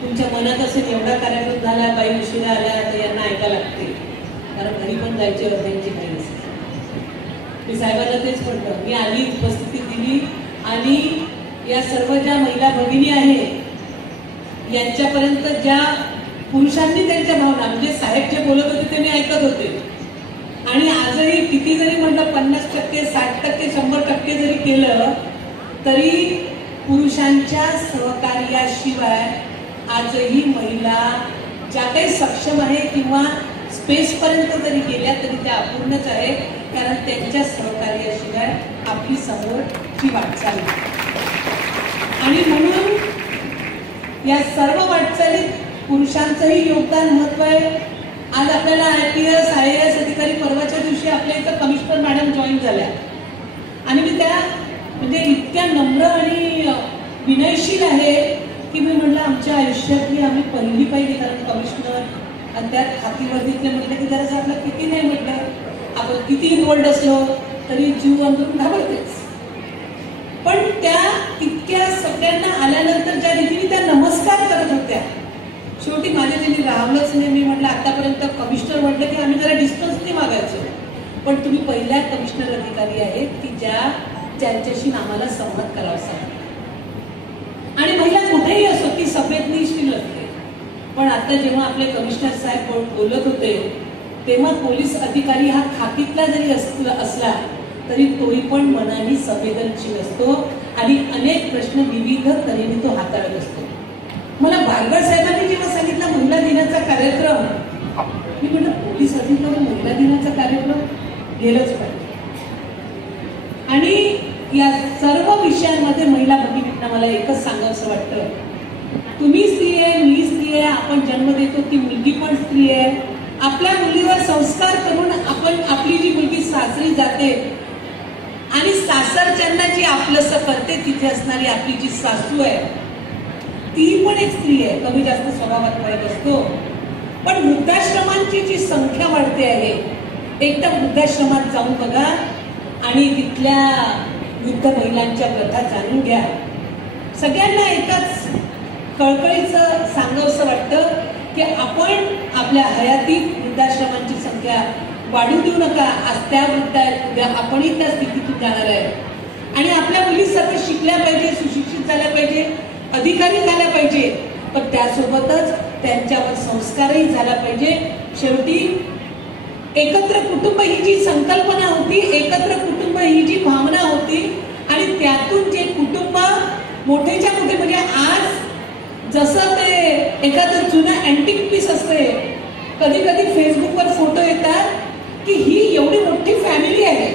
तुमच्या मनात असेल एवढा कार्यक्रम झाला, बाई उशिरा आल्या तर यांना ऐका लागते, कारण घरी पण जायची त्यांची काही असते. मी साहेबांना तेच म्हटलं, मी आली, उपस्थिती दिली आणि या सर्व ज्या महिला भगिनी आहेत यांच्यापर्यंत ज्या पुरुषांनी त्यांच्या भावना, म्हणजे साहेब जे बोलत होते ते मी ऐकत होते आणि आजही किती जरी म्हटलं 50%, 60%, 100% जरी केलं तरी पुरुषांच्या सहकार्याशिवाय आजही महिला ज्या काही सक्षम आहे किंवा स्पेसपर्यंत जरी गेल्या तरी त्या अपूर्णच आहे, कारण त्यांच्या सहकार्याशिवाय आपली समोरची वाटचाल आणि म्हणून या सर्व वाटचालीत पुरुषांचंही योगदान महत्व आहे. आज आपल्याला IPS, IAS अधिकारी परवाच्या दिवशी आपल्या इथं कमिशनर मॅडम जॉईन झाल्या आणि मी त्या म्हणजे इतक्या नम्र आणि विनयशील आहे की मी म्हटलं आमच्या आयुष्यातली आम्ही पहिली पाहिजे, कारण कमिशनर आणि त्यात खातीवर्दीतले म्हटलं की जरा आपलं किती नाही म्हटलं आपण किती इन्व्हॉल्ड असलो तरी जीव अंतरून घाबरतेच. पण त्या इतक्या सगळ्यांना आल्यानंतर ज्या रीतीने त्या नमस्कार करत होत्या, शेवटी माझ्या त्यांनी राहवलंच नाही. मी म्हटलं आतापर्यंत कमिशनर म्हटलं की आम्ही जरा डिस्टन्स नाही मागायचो, पण तुम्ही पहिल्या कमिशनर अधिकारी आहेत की ज्यांच्याशी आम्हाला संवाद करावा सांगा. आणि महिला कुठेही असो ती संवेदनशील असते, पण आता जेव्हा आपले कमिशनर साहेब बोलत होते तेव्हा पोलीस अधिकारी हा खाकीतला जरी असला तरी तोही पण मनाने संवेदनशील असतो आणि अनेक प्रश्न विविध तऱ्हेने तो हाताळत असतो. मला बारगड साहेबांनी जेव्हा सांगितलं महिला दिनाचा कार्यक्रम, मी म्हटलं पोलीस अधिकारी महिला दिनाचा कार्यक्रम गेलंच पाहिजे. आणि या सर्व विषयांमध्ये महिला भगिनींना मला एकच सांगावंसं वाटतं, तुम्ही स्त्री आहे, मी स्त्री आहे, आपण जन्म देतो ती मुलगी पण स्त्री आहे. आपल्या मुलीवर संस्कार करून आपण आपली जी मुलगी सासरी जाते आणि सासरच्यांना जी आपलंसं करते तिथे असणारी आपली जी सासू आहे ती पण एक स्त्री आहे. कमी जास्त स्वभावात फरक असतो, पण वृद्धाश्रमांची जी संख्या वाढते आहे, एकदा वृद्धाश्रमात जाऊन बघा आणि तिथल्या वृद्ध महिलांच्या प्रथा जाणून घ्या. सगळ्यांना एकाच कळकळीचं सांगावंसं वाटतं की आपण आपल्या हयातीत वृद्धाश्रमांची संख्या वाढू देऊ नका. आज त्या वृद्ध आहेत, उद्या आपणही त्या स्थितीतून जाणार आहे आणि आपल्या मुली सगळं शिकल्या पाहिजे, सुशिक्षित झाल्या पाहिजे, अधिकारी झाल्या पाहिजे, पण त्यासोबतच त्यांच्यावर संस्कारही झाला पाहिजे. शेवटी एकत्र कुटुंब ही जी संकल्पना होती, एकत्र कुटुंब ही जी भावना होती आणि त्यातून जे कुटुंब मोठेच्या मोठे, म्हणजे आज जसं ते एखादं जुनं अँटिक पीस असते, कधी कधी फेसबुकवर फोटो येतात की ही एवढी मोठी फॅमिली आहे,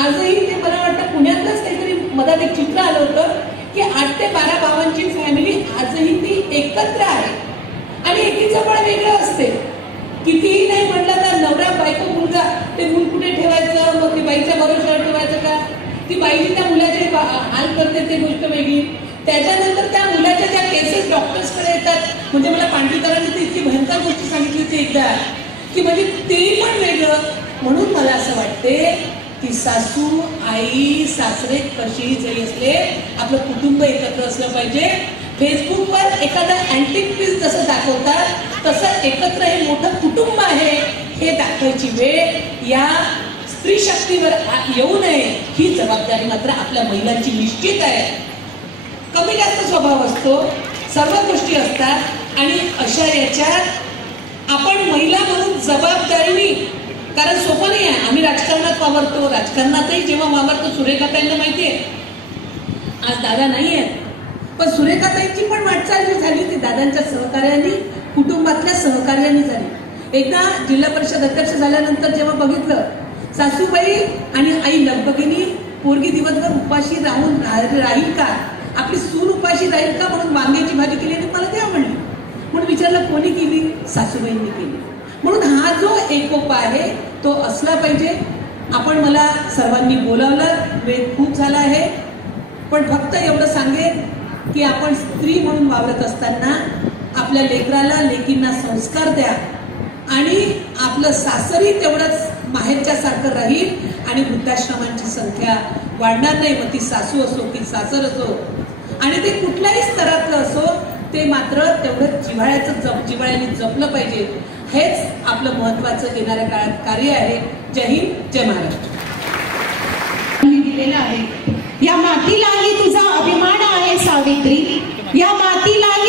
आजही ते मला वाटतं पुण्यातच काहीतरी मधात एक चित्र आलं होतं की 8 ते 12 भावांची फॅमिली आजही ती एकत्र आहे आणि एकीचं पण वेगळं असते. कितीही नाही म्हटलं तर नवरा बायको मुलगा ते मूल कुठे ठेवायचं, मग ती बाईच्या भरोश्यावर ठेवायचं का, ती बाईची त्या मुलाचे हाल करते ते गोष्ट वेगळी. त्याच्यानंतर त्या मुलाच्या ज्या केसेस डॉक्टर्सकडे येतात, म्हणजे मला पांढरीकरांनी ती इतकी भयंकर गोष्ट सांगितली होती एकदा की म्हणजे ते पण वेगळं. म्हणून मला असं वाटते की सासू आई सासरे कशीही जरी असले आपलं कुटुंब एकत्र असलं पाहिजे. फेसबुकवर एखादा अँटिक पीस जसं दाखवतात तसं एकत्र हे मोठं कुटुंब आहे हे दाखवायची वेळ या स्त्री शक्तीवर येऊ नये ही जबाबदारी मात्र आपल्या महिलांची निश्चित आहे. कमी जास्त स्वभाव असतो, सर्व गोष्टी असतात आणि अशा याच्यात आपण महिला म्हणून जबाबदारीने, कारण सोपं नाही आहे. आम्ही राजकारणात वावरतो, राजकारणातही जेव्हा वावरतो सुरेखाताईंना माहितीये आज दादा नाही आहेत, पण सुरेखाताईंची पण वाटचाल जी झाली ती दादांच्या सहकार्याने कुटुंबातल्या सहकार्याने झाली. एकदा जिल्हा परिषद अध्यक्ष झाल्यानंतर जेव्हा बघितलं सासूबाई आणि आई लगबगीनी पोरगी दिवसभर उपाशी राहील का, आपली सून उपाशी राहील का म्हणून वांग्याची भाजी केली आणि मला ते आवडली. म्हणून विचारलं कोणी केली, सासूबाईंनी केली. म्हणून हा जो एकोपा आहे तो असला पाहिजे. आपण मला सर्वांनी बोलावलं, वेळ खूप झाला आहे, पण फक्त एवढं सांगेन की आपण स्त्री म्हणून वावरत असताना आपल्या लेकराला लेकींना संस्कार द्या आणि आपलं सासरी तेवढंच माहेरच्या सारखं राहील आणि वृद्धाश्रमांची संख्या वाढणार नाही. मग ती सासू असो की सासर असो आणि ते कुठल्याही स्तरातलं असो ते मात्र तेवढं जिव्हाळ्याने जपलं पाहिजे. हेच आपलं महत्वाचं येणाऱ्या काळात कार्य आहे. जय हिंद, जय महाराष्ट्र. दिलेलं आहे. या मातीलाही तुझा अभिमान आहे सावित्री, या मातीलाही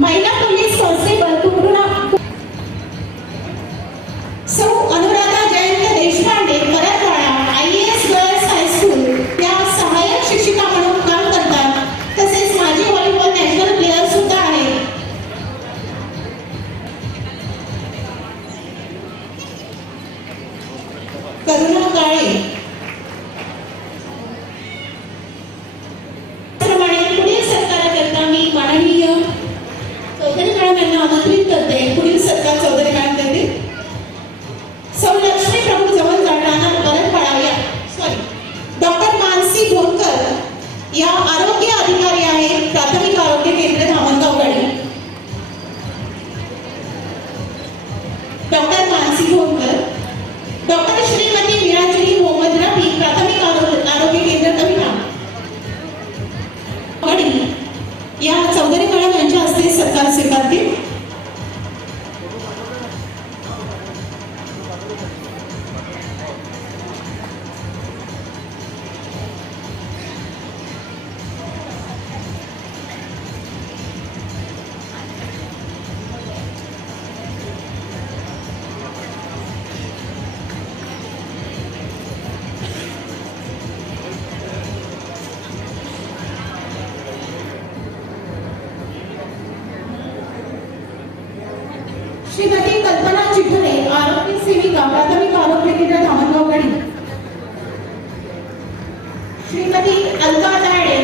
महिला पोलीस कॉन्स्टेबल तुकडुणा सौ Anuradha Jayant Deshpande Paratwada IAS girls high school या सहाय्यक शिक्षिका म्हणून काम करतात. तसेच माजी व्हॉलीबॉल नॅशनल प्लेअर सुद्धा आहेत. करुणा काळे पुढील सरकारकरता मी माननीय चौधरी मॅडम यांना आमंत्रित करते. पुढील सत्कार चौधरी मॅडम करतील. सौ लक्ष्मी प्रभू जवळ राहणार परत पडाव्या डॉक्टर मानसी धोनकर या आरोग्य अधिकारी आहेत प्राथमिक आरोग्य केंद्र धामणगाव गडी. डॉक्टर मानसी धोनकर. डॉक्टर श्रीमती मीराचली मोहम्मद रफी प्राथमिक आरोग्य केंद्र कविता गडी या चौधरी मॅडम यांच्या हस्ते सत्कार स्वीकारतील. श्रीमती कल्पना चिठ्ठरे आरोग्य सेविका प्राथमिक आरोग्य केंद्र धामणगाव गडी. श्रीमती अलका दाडे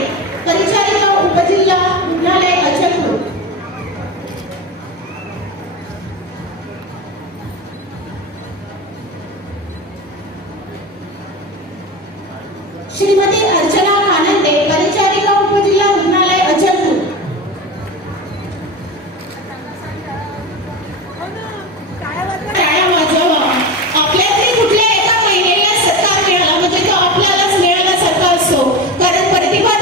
परिचारिका उपजिल्हा रुग्णालय अचलपूर. श्रीमती अर्चना कानंदे परिचारिका उपजिल्हा रुग्णालय अचलपूर. आपल्यातली कुठल्या एका महिलेला सत्कार मिळाला म्हणजे तो आपल्यालाच मिळाल्यासारखा असतो. कारण प्रतिभा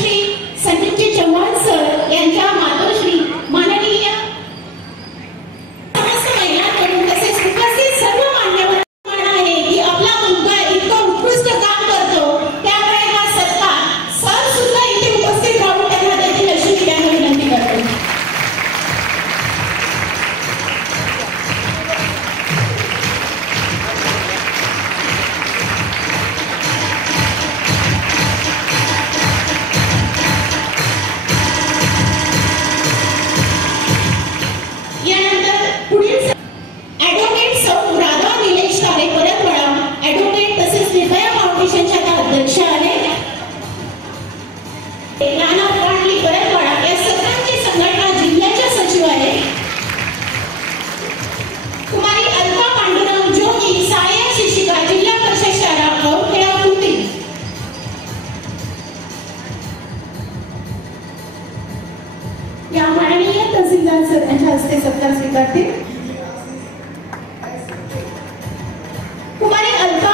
श्री संजीवजी चव्हाण सर यांच्या मातोश्री माननीय समस्त महिलांकडून तसेच उपस्थित सर्व मान्यवर आहे की आपला मुलगा इतकं उत्कृष्ट काम करतो, त्यामुळे हा सत्कार सर सुद्धा इथे उपस्थित राहून त्यांना देखील अशी विनंती करतो. यानंतर पुढील ॲडव्होकेट सौ राधा निलेश तारे परतवाडा, ॲडव्होकेट तसेच निर्भया फाउंडेशनच्या त्या अध्यक्ष आहेत. राणा पाटली परतवाडा या सर्वांची संघटना जिल्ह्याच्या सचिव आहेत. कुमारी अलका पांडुरंग जोगी सहाय्यक शिक्षिका जिल्हा परिषद शाळा गौखेडा कुंडी. या माननीय तहसीलदार सर यांच्या हस्ते सत्कार स्वीकारतील. कुमारी अलका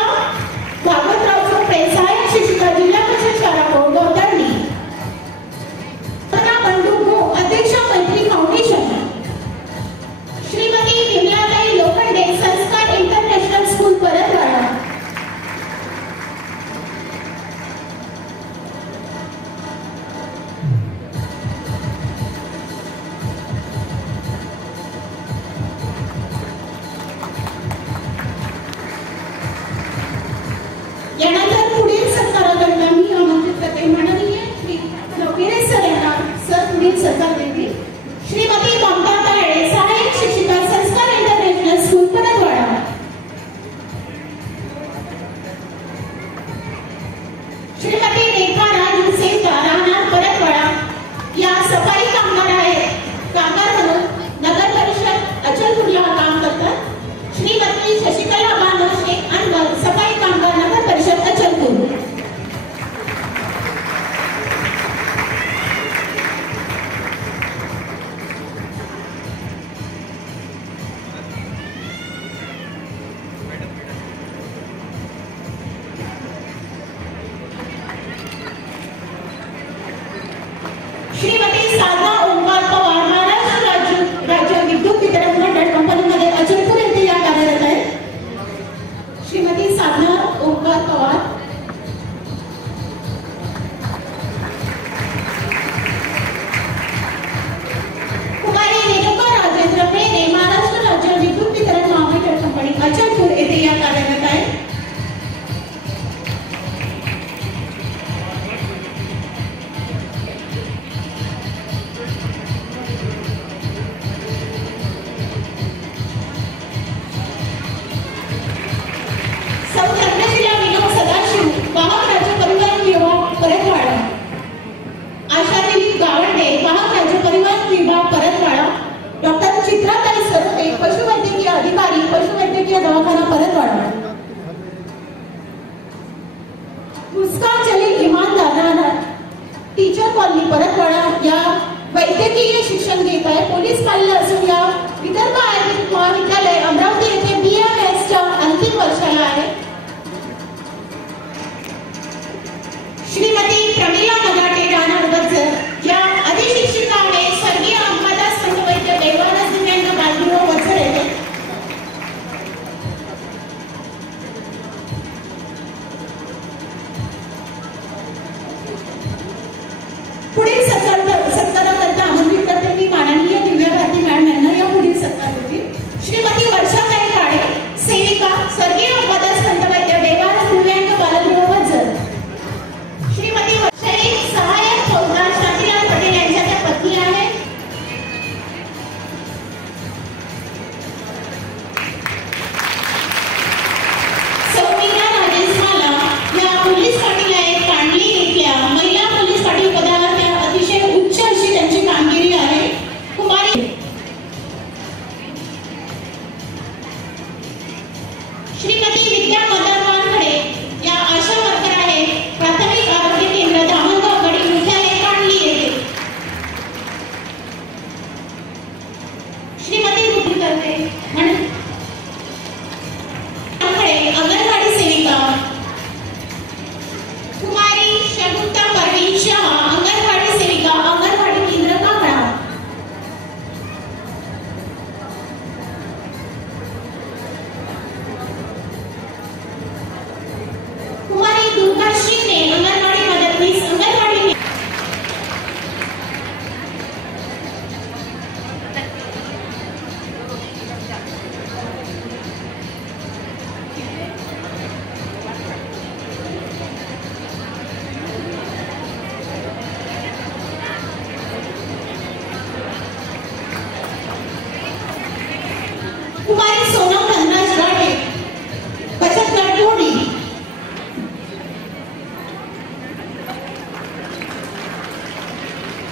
भागवतराव चोपडे सहाय्यक शिक्षिका जिल्हा परिषद शाळा गौतरणी. बंडू गो अध्यक्ष मैत्री फाउंडेशन. श्रीमती विमलाताई लोखंडे संस्कार इंटरनॅशनल स्कूल परतवाडा. यानंतर पुढील सत्काराकरता मी आमंत्रित करते माननीय श्री लोकेरे सर यांना. सर पुढील सत्कार देतील. श्रीमती ममता ताळे सहाय्यक शिक्षिका संस्कार इंटरनॅशनल स्कूल परतवाडा. श्रीमती रेखा राजू सेवका राहणार परतवाडा या सफाई कामगार आहेत. कामगार म्हणून नगर परिषद अचलपूरला काम करतात. श्रीमती शशिकला बानो शेख अनवर सफाई कामगार नगर परिषद अचलपूर. श्रीमती साधना ओंकार पवार महाराष्ट्र राज्य विद्युत वितरण मंडळ कंपनीमध्ये अचलपूर येथे या कार्यरत आहेत. श्रीमती साधना ओंकार पवार. कुमारी रेणुका राजेंद्र मेरे महाराष्ट्र राज्य विद्युत वितरण महामंडळ कंपनी अचलपूर येथे या कार्यरत आहेत. डॉक्टर चित्राताई सरोदे पशुवैद्यकीय अधिकारी पशुवैद्यकीय दवाखाना परतवाडा. मुस्कान जलील इमानदार राहणार टीचर कॉलनी परतवाडा या वैद्यकीय शिक्षण घेत आहे. पोलीस पाल्य असून या विदर्भ आयुर्वेदिक महाविद्यालय अमरावती येथे BMS च्या अंतिम वर्षाला आहे. श्रीमती प्रमिला नगाटे राहणार वज्र या अधिशिक्षिकाने स्वर्गीय अंबादास संतवैद्य देवानंद दिव्यांग बालगृह वज्र येथे. पुढील सत्काराकरता आमंत्रित करते मी माननीय दिव्या भारती मॅडम यांना. या पुढील सत्कार होतील. श्रीमती वर्षाताई काळे सेविका स्वर्गीय अंबादास संतवैद्य देवानंद दिव्यांग बालगृह वज्र. श्रीमती शरीफ सहा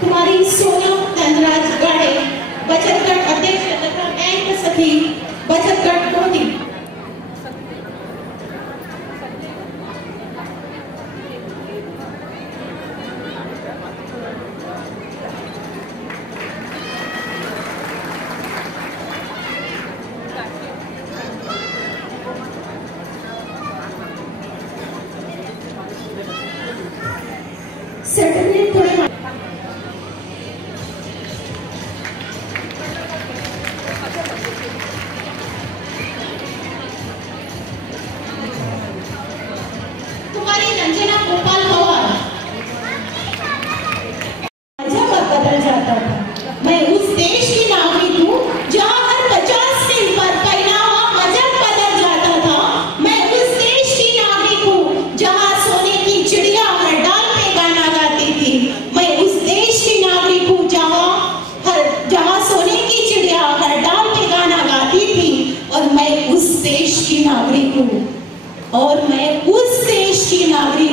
कुमारी सोनम धनराज गाडे, बचत गट अध्यक्ष तथा बँक सखी बचत गट मोदी। कुमारी रंजना गोपाल पवार, अजब बदल जाता था। मैं उस देश की नागरिक हूँ जहाँ हर 50 दिन पर पहनावा अजब बदल जाता था। मैं उस देश की नागरिक हूँ जहाँ सोने की चिड़िया हर डाल पे गाना गाती थी। मैं उस देश की नागरिक हूँ जहाँ सोने की चिड़िया हर डाल पे गाना गाती थी। और मैं उस देश की नागरिक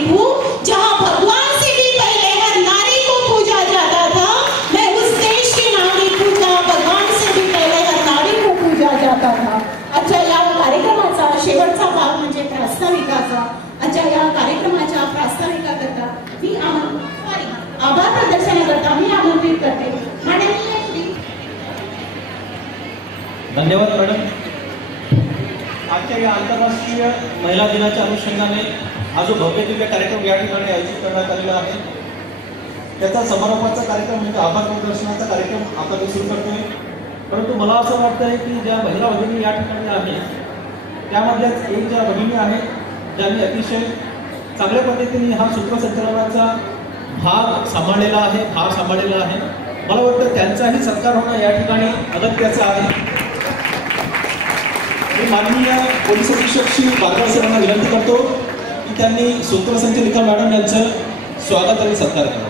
हूँ जहाँ भगवान से भी पहले हर नारी को पूजा जाता था। मैं उस देश की नागरिक हूँ जहाँ भगवान से भी पहले हर नारी को पूजा जाता था। अच्छा, या कार्यक्रमाचा शेवटचा भाग म्हणजे प्रास्ताविकाचा। अच्छा, या कार्यक्रमाच्या प्रास्ताविकाकरता मी आभार प्रदर्शनाकरता मी आमंत्रित करते माननीय श्री। धन्यवाद मॅडम। आजच्या या आंतरराष्ट्रीय महिला दिनाच्या अनुषंगाने हा जो भव्य दिव्य कार्यक्रम या ठिकाणी आयोजित करण्यात आलेला आहे, त्याचा समारोपाचा कार्यक्रम म्हणजे आभार प्रदर्शनाचा कार्यक्रम आपण सुरू करतोय। परंतु मला असं वाटतंय की ज्या महिला भगिनी या ठिकाणी आहेत त्यामधल्याच एक ज्या भगिनी आहेत ज्यांनी अतिशय चांगल्या पद्धतीने हा सूत्रसंचालनाचा भार सांभाळलेला आहे, मला वाटतं त्यांचाही सत्कार होणं या ठिकाणी अगत्याचं आहे। मी माननीय पोलीस अधीक्षक श्री बारकर सरांना विनंती करतो की त्यांनी सूत्रसंचालिका मॅडम यांचं स्वागत आणि सत्कार करावा।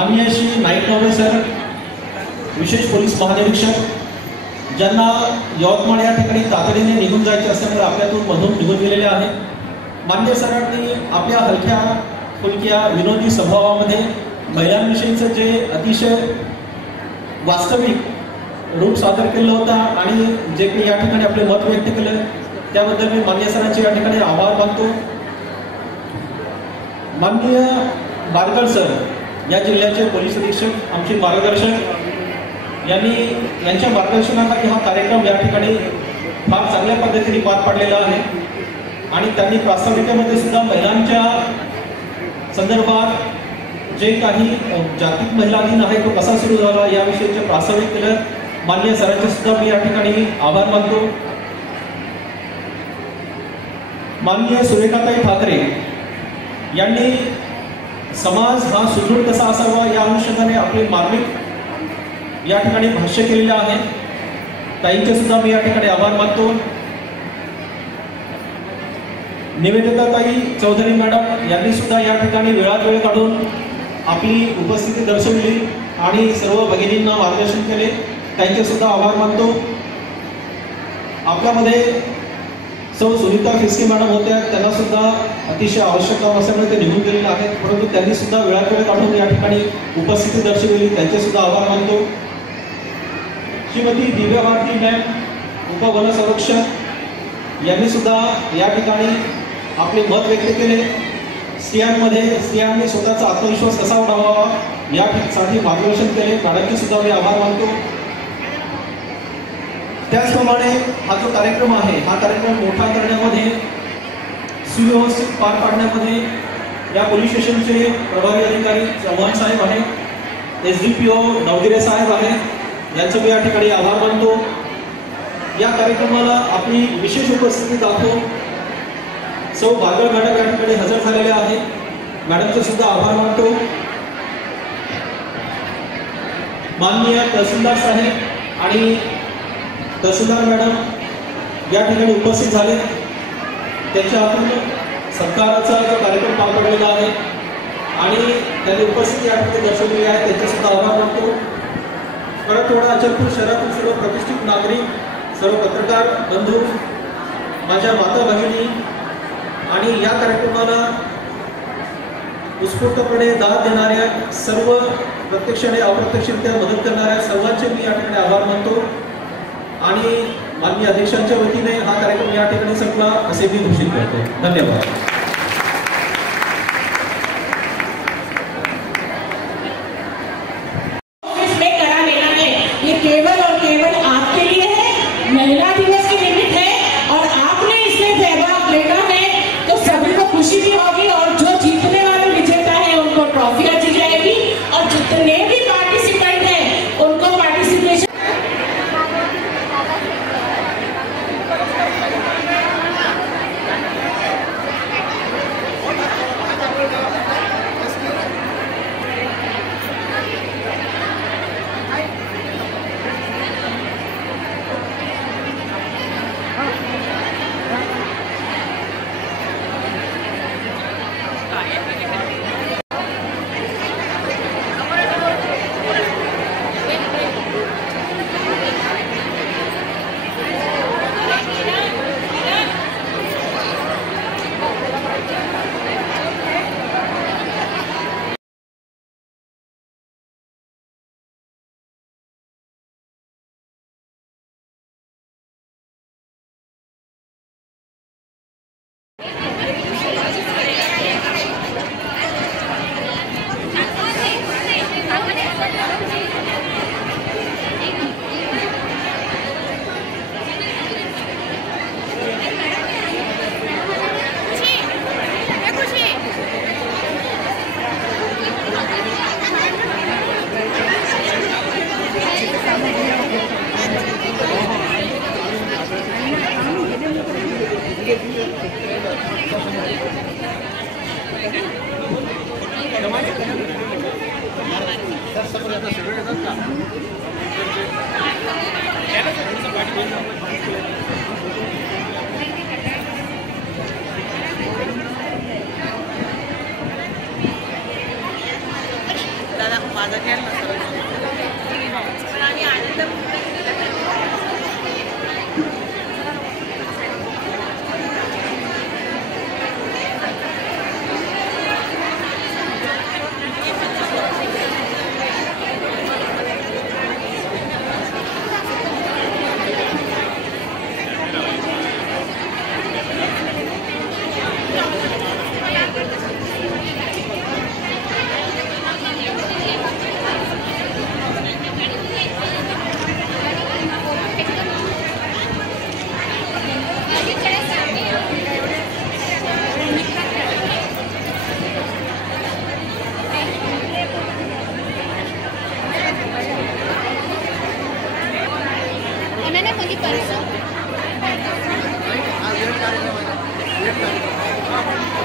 माननीय श्री नाईक नवरे सर, विशेष पोलीस महानिरीक्षक, ज्यांना यवतमाळ या ठिकाणी तातडीने निघून जायचे असल्यामुळे आपल्यातून मधून निघून गेलेले आहे। माननीय सरांनी आपल्या हलक्या फुलक्या विनोदी स्वभावामध्ये महिलांविषयीचं जे अतिशय वास्तविक रूप सादर केलं होतं आणि जे काही या ठिकाणी आपले मत व्यक्त केलं त्याबद्दल मी माननीय सरांचे या ठिकाणी आभार मानतो। माननीय बारकर सर या जिल्ह्याचे पोलीस अधीक्षक, आमचे मार्गदर्शक यांच्या मार्गदर्शनाखाली हा कार्यक्रम या ठिकाणी फार चांगल्या पद्धतीने पार पाडलेला आहे आणि त्यांनी प्रास्ताविकेमध्ये सुद्धा महिलांच्या संदर्भात जे काही जागतिक महिला दिन आहे तो कसा सुरू झाला याविषयीचे प्रास्ताविक केलं। माननीय सरांचे सुद्धा मी या ठिकाणी आभार मानतो। माननीय सुरेखाताई ठाकरे यांनी समाज हा सुदृढ कसा असावा या अनुषंगाने आपले मार्मिक या ठिकाणी भाष्य केलेले आहे। ताईंचे सुद्धा मी या ठिकाणी आभार मानतो। निवेदिताताई चौधरी मॅडम यांनी सुद्धा या ठिकाणी वेळात वेळ काढून आपली उपस्थिती दर्शवली आणि सर्व भगिनींना मार्गदर्शन केले, त्यांचे सुद्धा आभार मानतो। आपल्यामध्ये सौ सुनीता फिस्के मॅडम होत्या, त्यांना सुद्धा अतिशय आवश्यक काम असल्यामुळे ते निघून गेलेले आहेत, परंतु त्यांनी सुद्धा वेळात वेळ काढून या ठिकाणी उपस्थिती दर्शवली, त्यांचे सुद्धा आभार मानतो। श्रीमती दिव्या भारती मॅम उपवनसंरक्षक यांनी सुद्धा या ठिकाणी आपले मत व्यक्त केले। स्त्रियांनी स्वतःचा आत्मविश्वास कसा वाढवावा यासाठी मार्गदर्शन केले, मॅडमचे सुद्धा मी आभार मानतो। त्याचप्रमाणे हा जो कार्यक्रम आहे हा कार्यक्रम मोठा करण्यामध्ये, सुव्यवस्थित पार पाडण्यामध्ये या पोलीस स्टेशनचे प्रभारी अधिकारी चव्हाण साहेब आहेत, SDPO नवगिरे साहेब आहेत, यांचं मी या ठिकाणी आभार मानतो। या कार्यक्रमाला आपली विशेष उपस्थिती दाखवून सौ बारकर मॅडम या ठिकाणी हजर झालेले आहेत, मॅडमचे सुद्धा आभार मानतो। माननीय तहसीलदार साहेब आणि तहसीलदार मॅडम या ठिकाणी उपस्थित झाले, त्यांच्या हातून सत्काराचा जो कार्यक्रम पार पडलेला आहे आणि त्यांनी उपस्थिती या ठिकाणी दर्शवलेली आहे त्यांचा सुद्धा आभार मानतो. परतवाडा अचलपूर शहरातील सर्व प्रतिष्ठित नागरिक, सर्व पत्रकार बंधू, माझ्या माता भगिनी आणि या कार्यक्रमाला उत्स्फूर्तपणे दाद देणाऱ्या सर्व प्रत्यक्ष आणि अप्रत्यक्षरित्या मदत करणाऱ्या सर्वांचे मी या ठिकाणी आभार मानतो आणि माननीय अध्यक्षांच्या वतीने हा कार्यक्रम या ठिकाणी संपला असे मी घोषित करतो. धन्यवाद. इसमें करा लेना है, ये केवल और केवल आपके लिए है, महिला दिवस के निमित्त है और आपने इसमें सहभाग लेना है तो सभी को खुशी भी होगी और जो जीतने वाले विजेता है उनको ट्रॉफियां दी जाएगी और जितने भी पार्टिसिपेंट हैं उनको पार्टिसिपेशन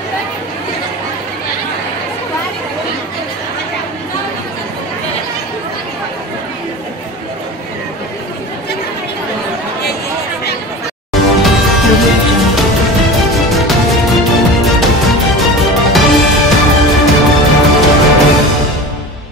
Thank you.